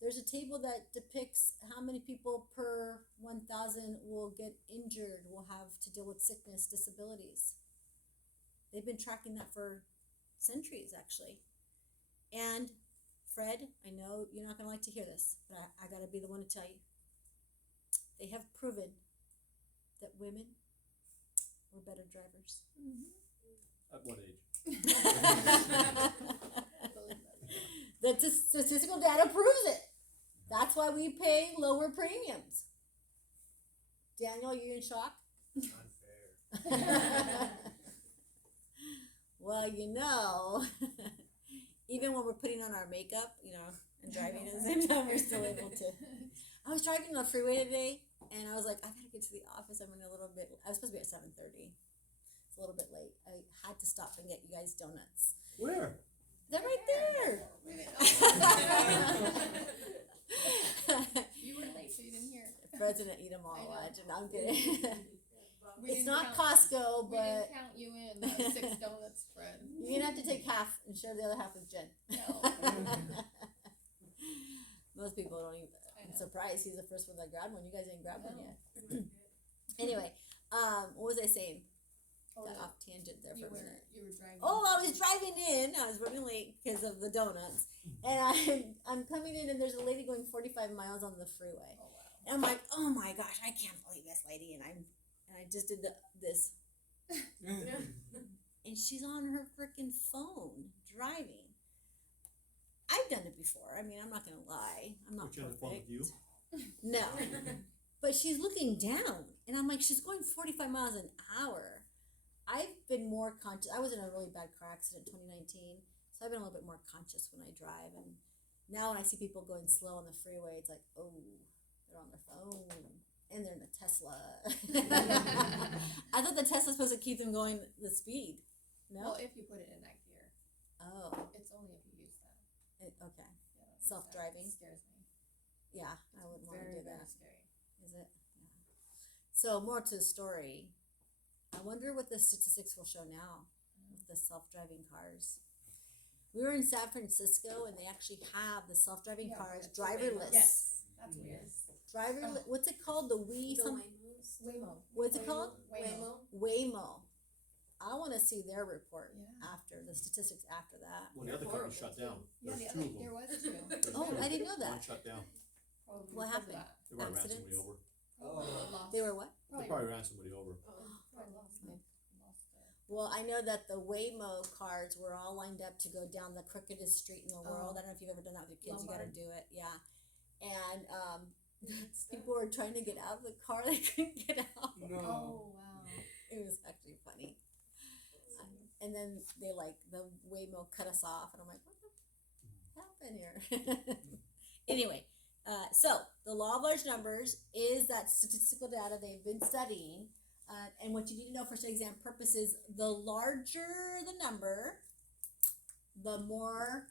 There's a table that depicts how many people per 1,000 will get injured, will have to deal with sickness, disabilities. They've been tracking that for centuries, actually. And Fred, I know you're not going to like to hear this, but I got to be the one to tell you. They have proven that women were better drivers. At what age? The statistical data proves it. That's why we pay lower premiums. Daniel, you in shock? Unfair. Well, even when we're putting on our makeup, and driving at the same time, we're still able to. I was driving on the freeway today, and I was like, I gotta get to the office. I'm running a little bit. I was supposed to be at 7:30. It's a little bit late. I had to stop and get you guys donuts. Where? They're right there. You were late, so you didn't hear. Fred's gonna eat them all I know. lunch, and I'm kidding. We It's didn't not count- Costco, We but didn't count you in the 6 donuts, Fred. you're gonna have to take half and share the other half with Jen. No. Most people don't even. I I'm know. surprised he's the first one that grabbed one. You guys didn't grab one No. yet. Anyway, what was I saying? Oh, Got no. off tangent there You for a were minute. driving. Oh, I was driving in. I was running late because of the donuts, and I'm coming in, and there's a lady going 45 miles on the freeway, Oh, wow. and I'm like, oh my gosh, I can't believe this lady, and I just did this, and she's on her freaking phone driving. I've done it before. I mean, I'm not gonna lie. I'm not Which on the phone with perfect. you? No. But she's looking down, and I'm like, she's going 45 miles an hour. I've been more conscious. I was in a really bad car accident in 2019, so I've been a little bit more conscious when I drive. And now when I see people going slow on the freeway, it's like, oh, they're on their phone, and they're in a Tesla. I thought the Tesla's supposed to keep them going the speed. No? Well, if you put it in that gear, Oh, it's only if you use that. okay. Yeah, that Self-driving? scares me. Yeah, I wouldn't want to Very, do very that. scary. Is it? Yeah. So more to the story. I wonder what the statistics will show now with the self-driving cars. We were in San Francisco, and they actually have the self-driving Yeah, cars, it's a Waymo. driverless. Yes, that's weird. Driverless. What's it called? The Wii. Waymo. What's it called? Waymo. Waymo. I want to see their report Yeah. after the statistics after that. Well, the other company shut down. Yeah, There's the two other, of them. there was two. There's Oh, two. I didn't know that. One shut down. Probably What because of happened? that. They probably ran Accidents? somebody over. Lost. They were what? They probably ran somebody over. Probably lost it. Well, I know that the Waymo cars were all lined up to go down the crookedest street in the world. Oh. I don't know if you've ever done that with your kids. You Lombard. got to do it, yeah. And people were trying to get out of the car. They couldn't get out. No. Oh, wow. It was actually funny. And then the Waymo cut us off, and I'm like, what happened here? Anyway, so the law of large numbers is that statistical data they've been studying. And what you need to know for exam purposes, the larger the number, the more.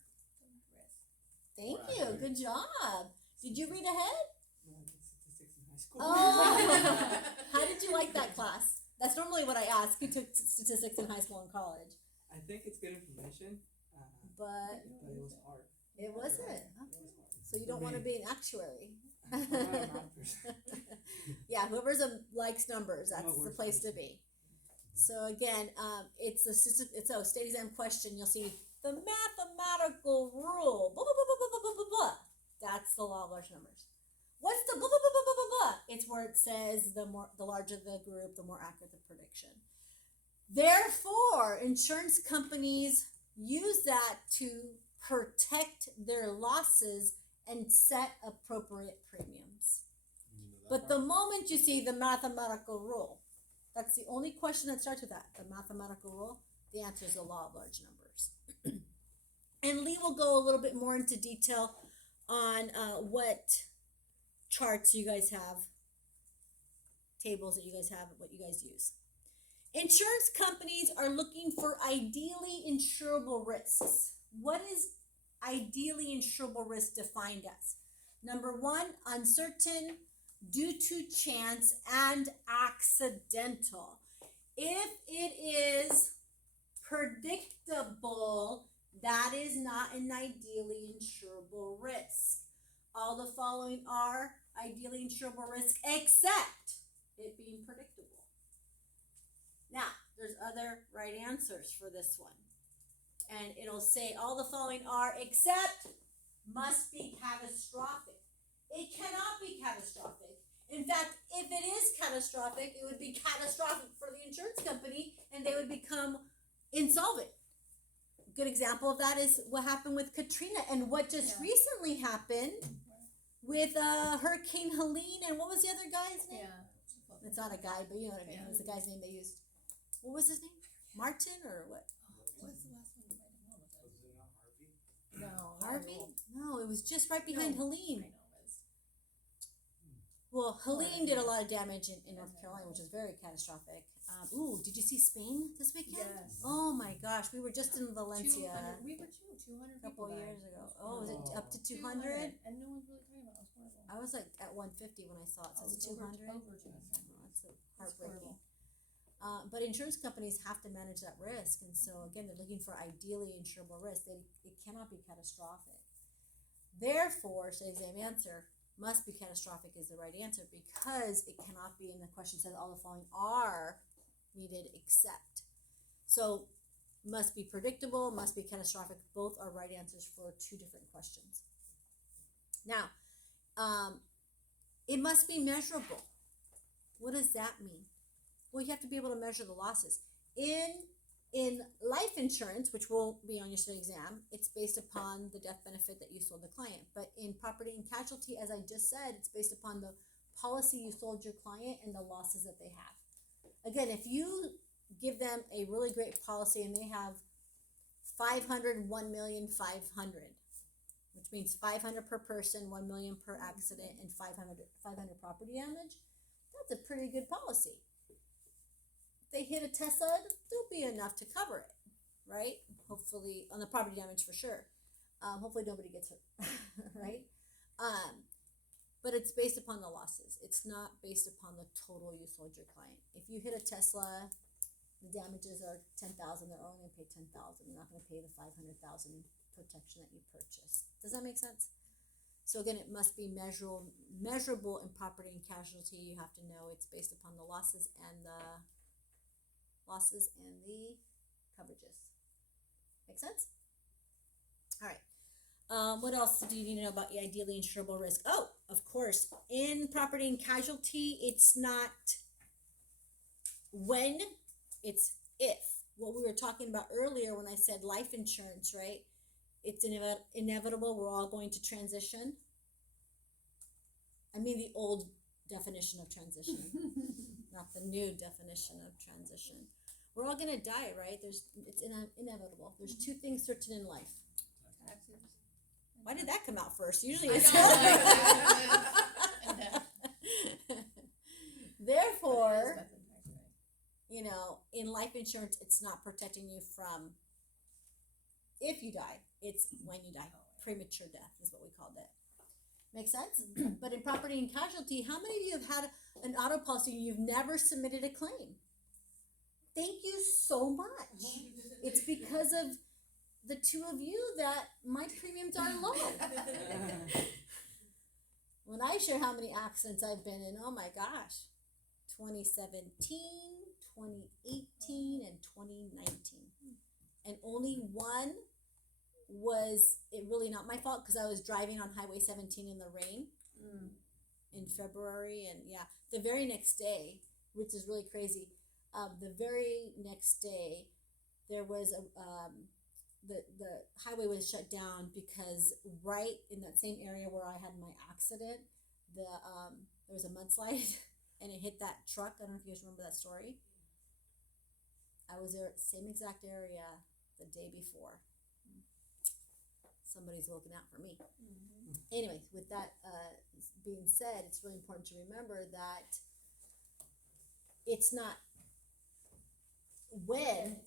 Thank More you. accurate. Good job. Did you read ahead? No, I did statistics in high school. Oh, how did you like that class? That's normally what I ask. Who took statistics in high school and college? I think it's good information, But but it was hard. it wasn't. It was hard. So you don't want to be an actuary. I'm not a math person. Yeah, whoever's likes numbers, that's I'm a the words place to person. be. So again, it's a state exam question. You'll see the mathematical rule. Blah, blah, blah, blah, blah, blah, blah, blah. That's the law of large numbers. What's the blah, blah, blah, blah, blah, blah, blah? It's where it says the larger the group, the more accurate the prediction. Therefore, insurance companies use that to protect their losses and set appropriate premiums. You know that But the part? moment you see the mathematical rule, that's the only question that starts with that, the mathematical rule, the answer is the law of large numbers. And Lee will go a little bit more into detail on what charts you guys have, tables that you guys have, what you guys use. Insurance companies are looking for ideally insurable risks. What is ideally insurable risk defined as? Number one, uncertain, due to chance, and accidental. If it is predictable, that is not an ideally insurable risk. All the following are ideally insurable risks except it being predictable. Now, there's other right answers for this one. And it'll say all the following are except must be catastrophic. It cannot be catastrophic. In fact, if it is catastrophic, it would be catastrophic for the insurance company and they would become insolvent. A good example of that is what happened with Katrina and what just recently happened with Hurricane Helene and what was the other guy's name? Yeah. It's not a guy, but you know what I mean. It was the guy's name they used. What was his name? Martin or what? What's the last one you might have known with it? Was it not Harvey? No. Harvey? No, it was just right behind No. Helene. I know it was. Well, Helene did a lot of damage in North Carolina, which is very catastrophic. Did you see Spain this weekend? Yes. Oh my gosh, we were just in Valencia 200, we were too. 200 a couple people years died. ago. It was Oh, was it horrible. up to 200? And no one's really talking about it. It was horrible. I was like at 150 when I saw it. So it's Over 200. Over 200. That's It's heartbreaking. horrible. But insurance companies have to manage that risk, and so again, they're looking for ideally insurable risk. It cannot be catastrophic. Therefore, today's exam answer must be catastrophic is the right answer because it cannot be. And the question says all the following are needed except. So must be predictable, must be catastrophic. Both are right answers for two different questions. Now, it must be measurable. What does that mean? Well, you have to be able to measure the losses. In life insurance, which will be on your state exam, it's based upon the death benefit that you sold the client. But in property and casualty, as I just said, it's based upon the policy you sold your client and the losses that they have. Again, if you give them a really great policy and they have 500, 1,500,000, which means 500 per person, 1 million per accident, and 500 property damage, that's a pretty good policy. They hit a Tesla, there'll be enough to cover it, right? Hopefully, on the property damage for sure. Hopefully nobody gets hurt, right? But it's based upon the losses. It's not based upon the total you sold your client. If you hit a Tesla, the damages are 10,000. They're only gonna pay 10,000. They're not gonna pay the 500,000 protection that you purchased. Does that make sense? So again, it must be measurable in property and casualty. You have to know it's based upon the losses and the coverages. Make sense? All right. What else do you need to know about the ideally insurable risk? Oh, of course, in property and casualty, it's not when, it's if. What we were talking about earlier when I said life insurance, right? It's inevitable. We're all going to transition. I mean the old definition of transition. Not the new definition of transition. We're all gonna die, right? It's inevitable. There's two things certain in life. Taxes. Why did that come out first? Usually I it's know. And death. Therefore, But it is death and tax, right? you know, in life insurance, it's not protecting you from if you die. It's when you die. Premature death is what we called it. Make sense? But in property and casualty, how many of you have had an auto policy and you've never submitted a claim? Thank you so much. It's because of the two of you that my premiums are low. When I share how many accidents I've been in, oh my gosh, 2017, 2018, and 2019. And only one was it really not my fault because I was driving on Highway 17 in the rain in February. And yeah, the very next day, which is really crazy, the very next day, there was the highway was shut down because right in that same area where I had my accident, there was a mudslide and it hit that truck. I don't know if you guys remember that story. I was there at the same exact area the day before. Somebody's looking out for me. Anyways, with that being said, it's really important to remember that it's not when